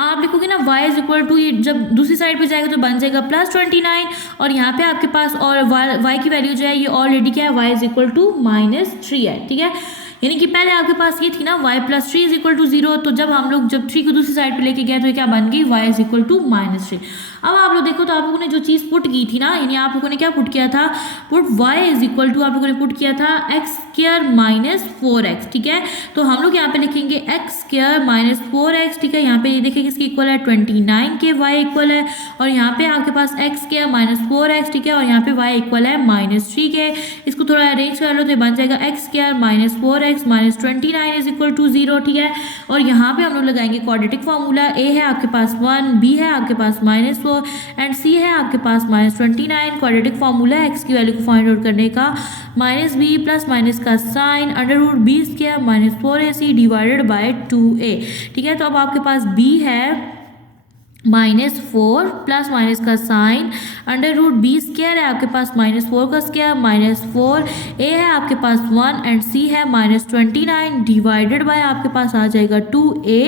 आप लिखोगे ना y इज इक्वल टू, ये जब दूसरी साइड पे जाएगा तो बन जाएगा प्लस 29 और यहाँ पे आपके पास और y की वैल्यू जो है ये ऑलरेडी क्या है, y is equal to minus 3 है, ठीक है। यानी कि पहले आपके पास ये थी ना y plus 3 is equal to 0, तो जब हम लोग जब 3 को दूसरी साइड पे लेके गए तो ये क्या बन गई, y is equal to minus 3। अब आप लोग देखो तो आप लोगों ने जो चीज़ पुट की थी ना, यानी आप लोगों ने क्या पुट किया था, put y is equal to आप लोगों ने पुट किया था एक्स स्क्वायर माइनस 4x, ठीक है। तो हम लोग यहाँ पे लिखेंगे एक्स स्क्वायर माइनस 4x, ठीक है। यहाँ पे ये देखिए किसकी इक्वल है, 29 के y इक्वल है और यहाँ पे आपके पास एक्स स्क्वायर माइनस 4x, ठीक है, और यहाँ पे y इक्वल है माइनस 3 के। इसको थोड़ा अरेंज कर लो तो बन जाएगा x square minus 4x minus 29 is equal to 0, ठीक है। और यहाँ पे हम लोग लगाएंगे क्वाड्रेटिक फार्मूला, a है आपके पास 1, b है आपके पास माइनस 4 एंड c है आपके पास माइनस 29। क्वाड्रेटिक फार्मूला है x की वैल्यू को फाइंड आउट करने का, माइनस b प्लस माइनस का sign under root b square minus 4ac divided by 2a, ठीक है। तो अब आपके पास b है माइनस 4 प्लस माइनस का sign under root b square है आपके पास माइनस 4 का स्क्वायर माइनस 4, ए है आपके पास 1 एंड सी है माइनस 29 डिवाइडेड बाय आपके पास आ जाएगा 2a,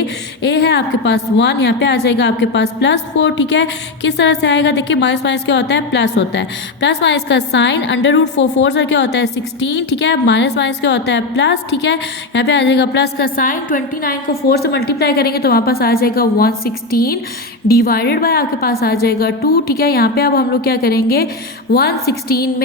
ए है आपके पास 1, यहाँ पे आ जाएगा आपके पास प्लस 4, ठीक है। किस तरह से आएगा, देखिए माइनस माइनस क्या होता है, प्लस होता है, प्लस माइनस का साइन अंडर रूट 4 से क्या होता है 16, ठीक है, माइनस माइनस क्या होता है प्लस, ठीक है। यहाँ पे आ जाएगा प्लस का साइन, 29 को 4 से मल्टीप्लाई करेंगे तो वहाँ पास आ जाएगा 116 डिवाइडेड बाय आपके पास आ जाएगा 2, ठीक है। यहाँ पे अब हम लोग क्या करेंगे 116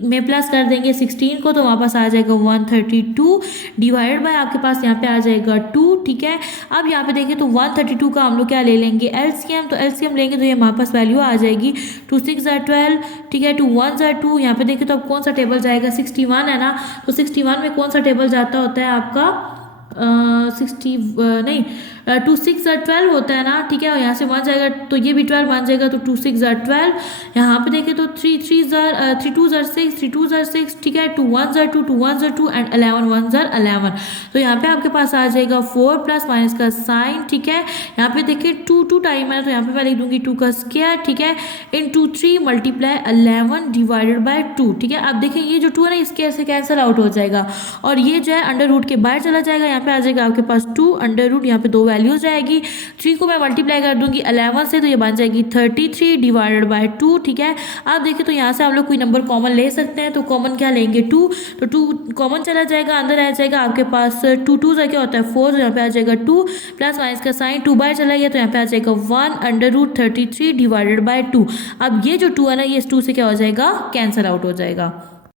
में प्लस कर देंगे 16 को तो वापस आ जाएगा 132 डिवाइडेड बाय आपके पास यहाँ पे आ जाएगा 2, ठीक है। अब यहाँ पे देखें तो 132 का हम लोग क्या ले लेंगे एलसीएम, तो एलसीएम लेंगे तो ये हमारे पास वैल्यू आ जाएगी 2 6 12, ठीक है, 2 1 2। यहाँ पे देखें तो अब कौन सा टेबल जाएगा, 61 है ना, तो 61 में कौन सा टेबल जाता होता है आपका 2 6 12 होता है ना, ठीक है। और यहाँ से 1 जाएगा तो ये भी 12 बन जाएगा, तो 2 6 12। यहाँ पे देखें तो 3 2 6, 3 2 6, ठीक है, 2 1 2, 2 1 2 एंड 11 1 11। तो यहाँ पे आपके पास आ जाएगा 4 प्लस माइनस का साइन, ठीक है। यहाँ पे देखिए 2 टाइम है तो यहाँ पे मैं लिख दूंगी 2 का स्क्वायर, ठीक है, इंटू 3 मल्टीप्लाई 11 डिवाइडेड बाय 2, ठीक है। अब देखिए ये जो 2 है ना इसके से कैंसिल आउट हो जाएगा और ये जो है अंडर रूट के बाहर चला जाएगा, यहाँ पे आ जाएगा आपके पास 2 अंडर रूट, यहाँ पे 2 वैल्यूज रहेगी। 3 को मैं मल्टीप्लाई कर दूंगी 11 से, तो ये बन जाएगी 33 डिवाइडेड बाय 2। ठीक है, आप देखिए तो यहाँ से हम लोग कोई नंबर कॉमन ले सकते हैं, तो कॉमन क्या लेंगे 2, तो 2 कॉमन चला जाएगा, अंदर आ जाएगा आपके पास 2 2 से क्या होता है 4, तो यहाँ पे आ जाएगा 2 प्लस माइनस का साइन 2 बाय चला गया, तो यहाँ पे आ जाएगा 1/√33 डिवाइडेड बाय 2। अब ये जो 2 है ना, ये इस 2 से क्या हो जाएगा, कैंसिल आउट हो जाएगा।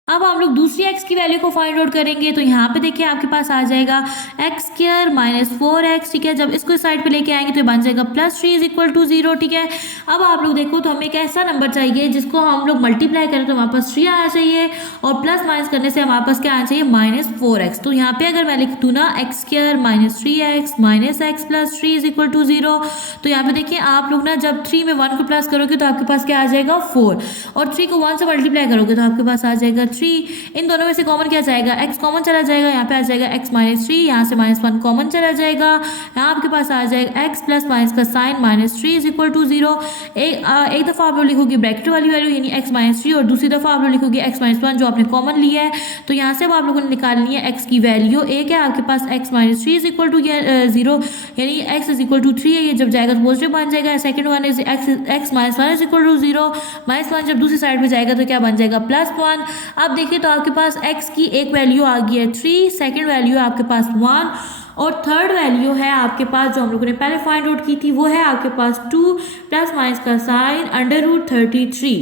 अब हम लोग दूसरी x की वैल्यू को फाइंड आउट करेंगे, तो यहाँ पे देखिए आपके पास आ जाएगा x² माइनस 4x। ठीक है, जब इसको साइड पे लेके आएंगे तो ये बन जाएगा +3 = 0। ठीक है, अब आप लोग देखो तो हमें एक ऐसा नंबर चाहिए जिसको हम लोग मल्टीप्लाई करें तो हमारे पास 3 आना चाहिए, और प्लस माइनस करने से हमारे पास क्या आना चाहिए -4x। तो यहाँ पे अगर मैं लिख दूँ ना x² minus 3x minus x plus 3 = 0, तो यहाँ पे देखिए आप लोग ना जब 3 में 1 को प्लस करोगे तो आपके पास क्या आ जाएगा 4, और 3 को 1 से मल्टीप्लाई करोगे तो आपके पास आ जाएगा 3। इन दोनों में से कॉमन क्या जाएगा, x कॉमन चला जाएगा, यहाँ पे आ जाएगा x माइनस 3, यहाँ से -1 कॉमन चला जाएगा, यहाँ आपके पास आ जाएगा x प्लस माइनस का साइन -3 = 0। एक दफ़ा आप लोग लिखोगे ब्रैकेट वाली वैल्यू यानी x माइनस 3, और दूसरी दफ़ा आप लोग लिखोगे x माइनस 1 जो आपने कॉमन लिया है। तो यहाँ से अब आप लोगों ने निकालनी है x की वैल्यू। एक है आपके पास x माइनस 3 = 0 यानी x = 3 है, ये जब जाएगा तो पॉजिटिव बन जाएगा। Second one is x minus 1 = 0, -1 जब दूसरी साइड में जाएगा तो क्या बन जाएगा +1। अब देखिए तो आपके पास x की एक वैल्यू आ गई है 3, सेकंड वैल्यू है आपके पास 1, और थर्ड वैल्यू है आपके पास जो हम लोगों ने पहले फाइंड आउट की थी वो है आपके पास 2 प्लस माइनस का साइन √33।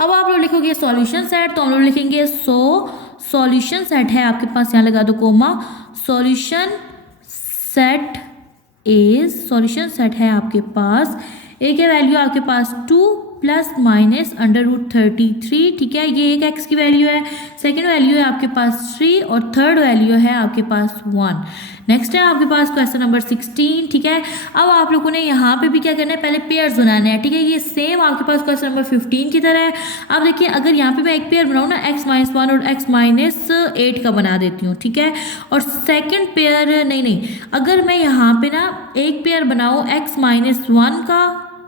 अब आप लोग लिखोगे सॉल्यूशन सेट, तो हम लोग लिखेंगे सॉल्यूशन सेट है आपके पास, यहाँ लगा दो कोमा, सॉल्यूशन सेट है आपके पास, एक है वैल्यू आपके पास 2 प्लस माइनस √33। ठीक है, ये एक x की वैल्यू है, सेकंड वैल्यू है आपके पास 3, और थर्ड वैल्यू है आपके पास 1। नेक्स्ट है आपके पास क्वेश्चन नंबर 16। ठीक है, अब आप लोगों ने यहाँ पे भी क्या करना है, पहले पेयर्स बनाने हैं। ठीक है, ये सेम आपके पास क्वेश्चन नंबर 15 की तरह है। अब देखिए अगर यहाँ पे मैं एक पेयर बनाऊँ ना x माइनस 1 और x माइनस 8 का बना देती हूँ। ठीक है, और सेकेंड पेयर नहीं, अगर मैं यहाँ पे ना एक पेयर बनाऊँ x माइनस 1 का,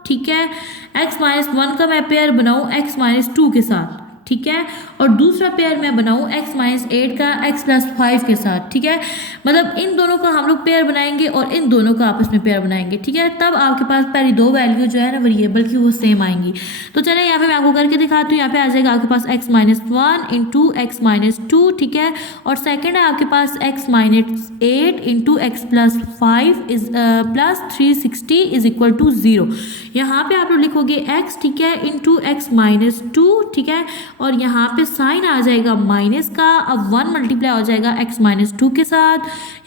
ठीक है, x माइनस 1 का मैं पेयर बनाऊँ x माइनस 2 के साथ, ठीक है, और दूसरा पेयर मैं बनाऊँ x माइनस 8 का x प्लस 5 के साथ। ठीक है, मतलब इन दोनों का हम लोग पेयर बनाएंगे और इन दोनों का आपस में पेयर बनाएंगे। ठीक है, तब आपके पास पहली दो वैल्यू जो है ना वेरिएबल की वो सेम आएंगी। तो चले यहाँ पे मैं आपको करके दिखाती हूँ। यहाँ पे आ जाएगा आपके पास x minus 1 into x minus 2, ठीक है, और सेकेंड है आपके पास x minus 8 into x plus 5 is plus 360 is equal to 0। यहाँ पे आप लोग लिखोगे x, ठीक है, इंटू एक्स माइनस 2, ठीक है, और यहाँ पे साइन आ जाएगा माइनस का। अब 1 मल्टीप्लाई हो जाएगा x माइनस 2 के साथ।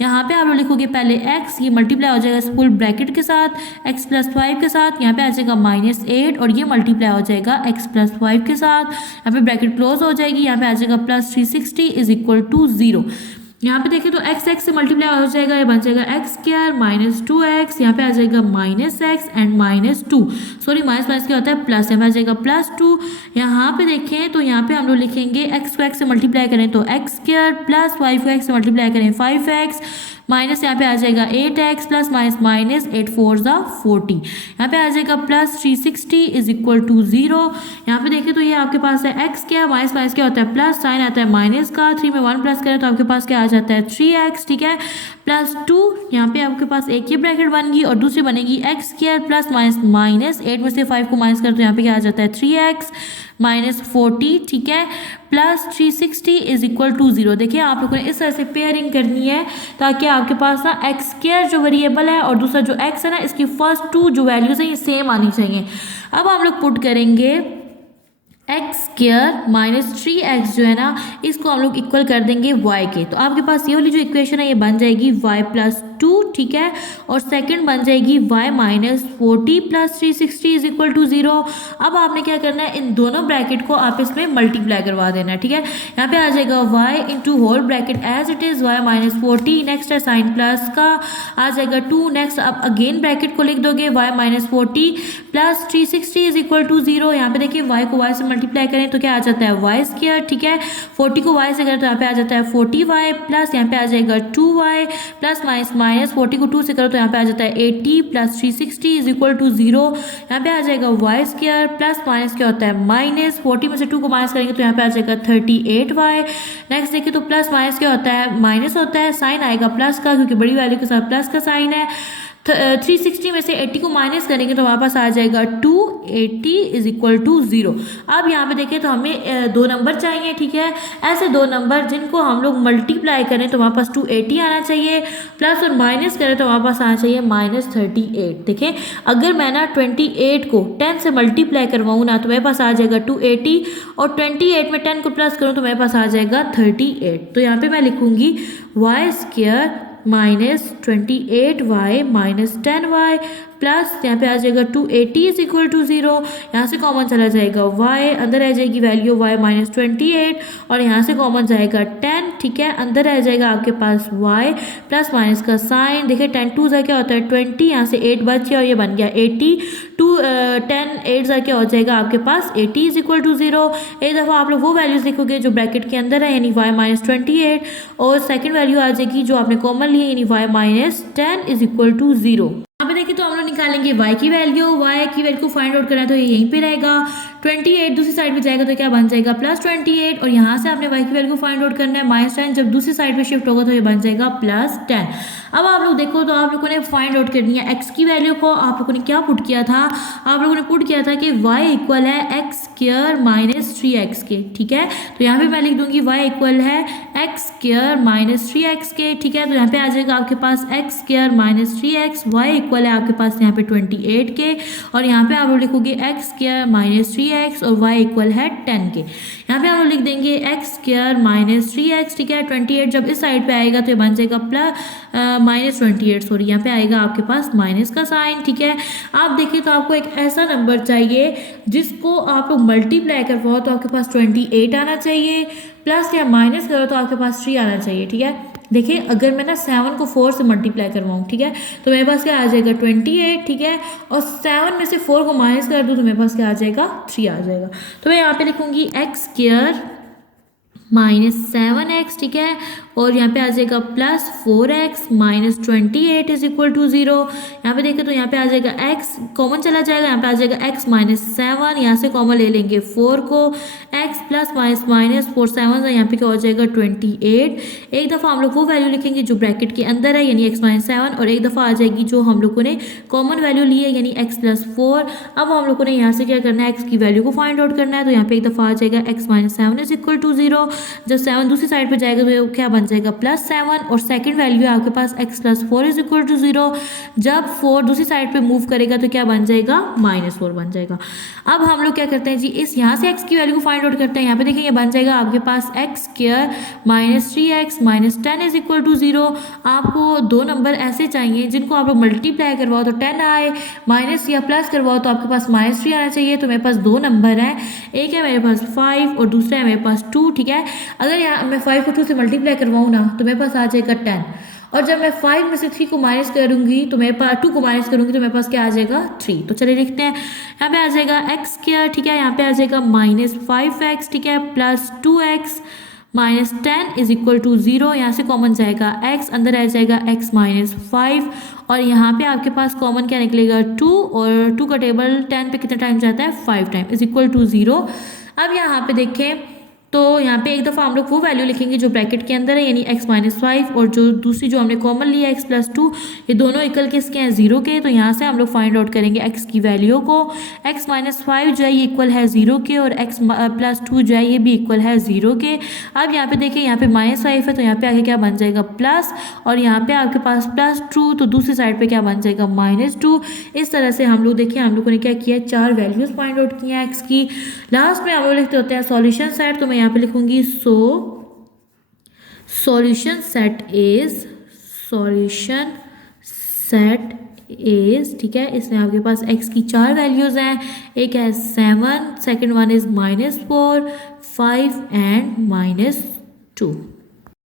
यहाँ पे आप लोग लिखोगे पहले x, ये मल्टीप्लाई हो जाएगा फुल ब्रैकेट के साथ x प्लस 5 के साथ। यहाँ पे आ जाएगा माइनस 8 और ये मल्टीप्लाई हो जाएगा x प्लस 5 के साथ। यहाँ पे ब्रैकेट क्लोज हो जाएगी। यहाँ पे आ जाएगा प्लस 360 इज इक्वल टू 0। यहाँ पे देखिए तो x से मल्टीप्लाई हो जाएगा, ये बन जाएगा एक्स स्क्वायर माइनस 2x। यहाँ पे आ जाएगा minus x and minus 2, sorry minus minus क्या होता है प्लस, यहाँ पे आ जाएगा प्लस 2। यहाँ पे देखें तो यहाँ पे हम लोग लिखेंगे x को x से मल्टीप्लाई करें तो एक्स स्क्वायर प्लस 5 को x से मल्टीप्लाई करें 5x माइनस यहाँ पे आ जाएगा 8x प्लस माइनस माइनस 8 4 ज़ा 40। यहाँ पे आ जाएगा प्लस 360 इज इक्वल टू 0। यहाँ पे देखिए तो ये आपके पास है x क्या, माइनस माइनस क्या होता है प्लस, साइन आता है माइनस का, 3 में 1 प्लस करें तो आपके पास क्या आ जाता है 3x, ठीक है, प्लस 2। यहाँ पे आपके पास एक ये ब्रैकेट बन गई और दूसरी बनेगी x square plus minus minus 8 में से 5 को माइनस करें तो यहाँ पे क्या आ जाता है 3x माइनस 40, ठीक है, प्लस 360 इज इक्वल टू 0। देखिए आप लोगों ने इस तरह से पेयरिंग करनी है ताकि आपके पास ना एक्स स्क्वायर जो वेरिएबल है और दूसरा जो एक्स है ना, इसकी फर्स्ट टू जो वैल्यूज है ये सेम आनी चाहिए। अब हम लोग पुट करेंगे एक्स स्क्वायर माइनस 3x जो है ना, इसको हम लोग इक्वल कर देंगे y के। तो आपके पास ये वाली जो इक्वेशन है ये बन जाएगी y प्लस 2, ठीक है, और सेकंड बन जाएगी y minus 40 plus 360 is equal to 0। अब आपने क्या करना है, इन दोनों ब्रैकेट को आपस में मल्टीप्लाई करवा देना है, ठीक है। यहाँ पे आ जाएगा y into whole bracket as it is y minus 40, next है साइन प्लस का आ जाएगा 2, नेक्स्ट अब अगेन ब्रैकेट को लिख दोगे y minus 40 plus 360 is equal to 0। यहाँ पे देखिए y को y से मल्टीप्लाई करें तो क्या आ जाता है वाई स्क्वायर, ठीक है, 40 को y से करें तो यहाँ पे आ जाता है 40y प्लस यहाँ पे आ जाएगा 2y प्लस माइनस माइनस 40 को 2 से करो तो यहाँ पे आ जाता है 80 प्लस 360 इज इक्वल टू 0। यहाँ पे आ जाएगा वाई स्क्वायर प्लस माइनस क्या होता है माइनस 40 में से 2 को माइनस करेंगे तो यहाँ पे आ जाएगा 38y। नेक्स्ट देखिए तो प्लस माइनस क्या होता है माइनस होता है, साइन आएगा प्लस का क्योंकि बड़ी वैल्यू के साथ प्लस का साइन है। 360 में से 80 को माइनस करेंगे तो हमारे पास आ जाएगा 280 इज इक्वल टू 0। अब यहाँ पे देखें तो हमें दो नंबर चाहिए, ठीक है। ऐसे दो नंबर जिनको हम लोग मल्टीप्लाई करें तो हमारे पास 280 आना चाहिए, प्लस और माइनस करें तो हमारे पास आना चाहिए -38। देखें अगर मैं ना 28 को 10 से मल्टीप्लाई करवाऊँ ना तो मेरे पास आ जाएगा 280, और 28 में 10 को प्लस करूँ तो मेरे पास आ जाएगा 38। तो यहाँ पे मैं लिखूँगी Y square -28y -10y plus यहाँ पे आ जाएगा 280 इज इक्वल टू 0। यहाँ से कॉमन चला जाएगा y, अंदर आ जाएगी वैल्यू y -28, और यहाँ से कॉमन जाएगा 10, ठीक है। अंदर आ जाएगा आपके पास y प्लस माइनस का साइन। देखिए 10 2 क्या होता है 20, यहाँ से 8 बच गया और ये बन गया 80। 10 8 क्या हो जाएगा आपके पास 80 इज इक्वल टू 0। एक दफ़ा आप लोग वो वैल्यूज़ लिखोगे जो ब्रैकेट के अंदर है, यानी y -28, और सेकेंड वैल्यू आ जाएगी जो आपने कॉमन ली है, यानी y -10 इज इक्वल टू 0। यहाँ पे देखिए तो हम लोग निकालेंगे y की वैल्यू। y की वैल्यू को फाइंड आउट करना है तो ये यहीं पे रहेगा। 28 दूसरी साइड पे जाएगा तो क्या बन जाएगा +28, और यहाँ से आपने y की वैल्यू को फाइंड आउट करना है -10, जब दूसरी साइड पे शिफ्ट होगा तो ये बन जाएगा +10। अब आप लोग देखो तो आप लोगों ने फाइंड आउट करनी है x की वैल्यू को। आप लोगों ने क्या पुट किया था, आप लोगों ने पुट किया था कि y इक्वल है x² -3x के, ठीक है। तो यहाँ पे मैं लिख दूंगी y इक्वल है x² -3x के, ठीक है। तो यहाँ पे आ जाएगा आपके पास x² -3x, y इक्वल है आपके पास यहाँ पे 28 के, और यहाँ पे आप लोग लिखोगे x² -3x और y इक्वल है 10 के। यहाँ पे हम लोग लिख देंगे x² -3x, ठीक है। 28 जब इस साइड पे आएगा तो ये बन जाएगा -28, सॉरी यहाँ पे आएगा आपके पास माइनस का साइन, ठीक है। आप देखिए तो आपको एक ऐसा नंबर चाहिए जिसको आप लोग मल्टीप्लाई करवाओ तो आपके पास 28 आना चाहिए, प्लस या माइनस करो तो आपके पास 3 आना चाहिए, ठीक है। देखिए अगर मैं ना 7 को 4 से मल्टीप्लाई करवाऊँ, ठीक है, तो मेरे पास क्या आ जाएगा 28, ठीक है, और 7 में से 4 को माइनस कर दूँ तो मेरे पास क्या आ जाएगा 3 आ जाएगा। तो मैं यहाँ पे लिखूँगी x² -7x, ठीक है, और यहाँ पे आ जाएगा +4x -28 इज इक्वल टू 0। यहाँ पे देखें तो यहाँ पे आ जाएगा x कॉमन चला जाएगा, यहाँ पे आ जाएगा x -7, यहाँ से कॉमन ले लेंगे 4 को, x प्लस -4 7 यहाँ पे क्या हो जाएगा 28। एक दफ़ा हम लोग वो वैल्यू लिखेंगे जो ब्रैकेट के अंदर है, यानी x -7, और एक दफ़ा आ जाएगी जो हम लोगों ने कॉमन वैल्यू ली है, यानी x +4। अब हम लोगों ने यहाँ से क्या करना है, x की वैल्यू को फाइंड आउट करना है। तो यहाँ पे एक दफ़ा आ जाएगा x -7 इज इक्वल टू 0। जब 7 दूसरी साइड पे जाएगा तो क्या बन जाएगा +7, और सेकंड वैल्यू है आपके पास x +4 इज इक्वल टू 0। जब 4 दूसरी साइड पे मूव करेगा तो क्या बन जाएगा -4 बन जाएगा। अब हम लोग क्या करते हैं जी, इस यहाँ से x की वैल्यू को फाइंड आउट करते हैं। यहाँ पे देखिए ये बन जाएगा आपके पास x² -3x -10 is equal to 0। आपको दो नंबर ऐसे चाहिए जिनको आप लोग मल्टीप्लाई करवाओ तो 10 आए, माइनस या प्लस करवाओ तो आपके पास -3 आना चाहिए। तो मेरे पास दो नंबर हैं, एक है मेरे पास 5 और दूसरा है मेरे पास 2, ठीक है। अगर यहाँ मैं 5 को 2 से मल्टीप्लाई करवाऊँ ना तो मेरे पास आ जाएगा 10, और जब मैं 5 में से 3 को माइनस करूँगी तो मेरे पास 2 को माइनस करूँगी तो मेरे पास क्या आ जाएगा 3। तो चलिए लिखते हैं, यहाँ पे आ जाएगा x², ठीक है, यहाँ पे आ जाएगा -5x, ठीक है, +2x -10 इज इक्वल टू 0। यहाँ से कॉमन जाएगा x, अंदर आ जाएगा x -5, और यहाँ पे आपके पास कॉमन क्या निकलेगा 2, और 2 का टेबल 10 पे कितना टाइम जाता है 5 टाइम इज इक्वल टू 0। अब यहाँ पे देखें तो यहाँ पे एक दफ़ा हम लोग वो वैल्यू लिखेंगे जो ब्रैकेट के अंदर है, यानी x -5, और जो दूसरी जो हमने कॉमन लिया x +2, ये दोनों इक्वल किसके हैं 0 के। तो यहाँ से हम लोग फाइंड आउट करेंगे x की वैल्यू को। x -5 जो है ये इक्वल है 0 के, और x +2 जो है ये भी इक्वल है 0 के। अब यहाँ पे देखिए यहाँ पे -5 है तो यहाँ पे आगे क्या बन जाएगा प्लस, और यहाँ पे आपके पास +2 तो दूसरी साइड पे क्या बन जाएगा -2। इस तरह से हम लोग देखिए हम लोगों ने क्या किया, 4 वैल्यूज़ फाइंड आउट किए हैं x की। लास्ट में हम लोग लिखते होते हैं सॉल्यूशन सेट। तो मैं यहाँ पे लिखूंगी सॉल्यूशन सेट इज, ठीक है। इसमें आपके पास x की 4 वैल्यूज हैं, एक है 7, सेकंड वन इज -4, 5 एंड -2।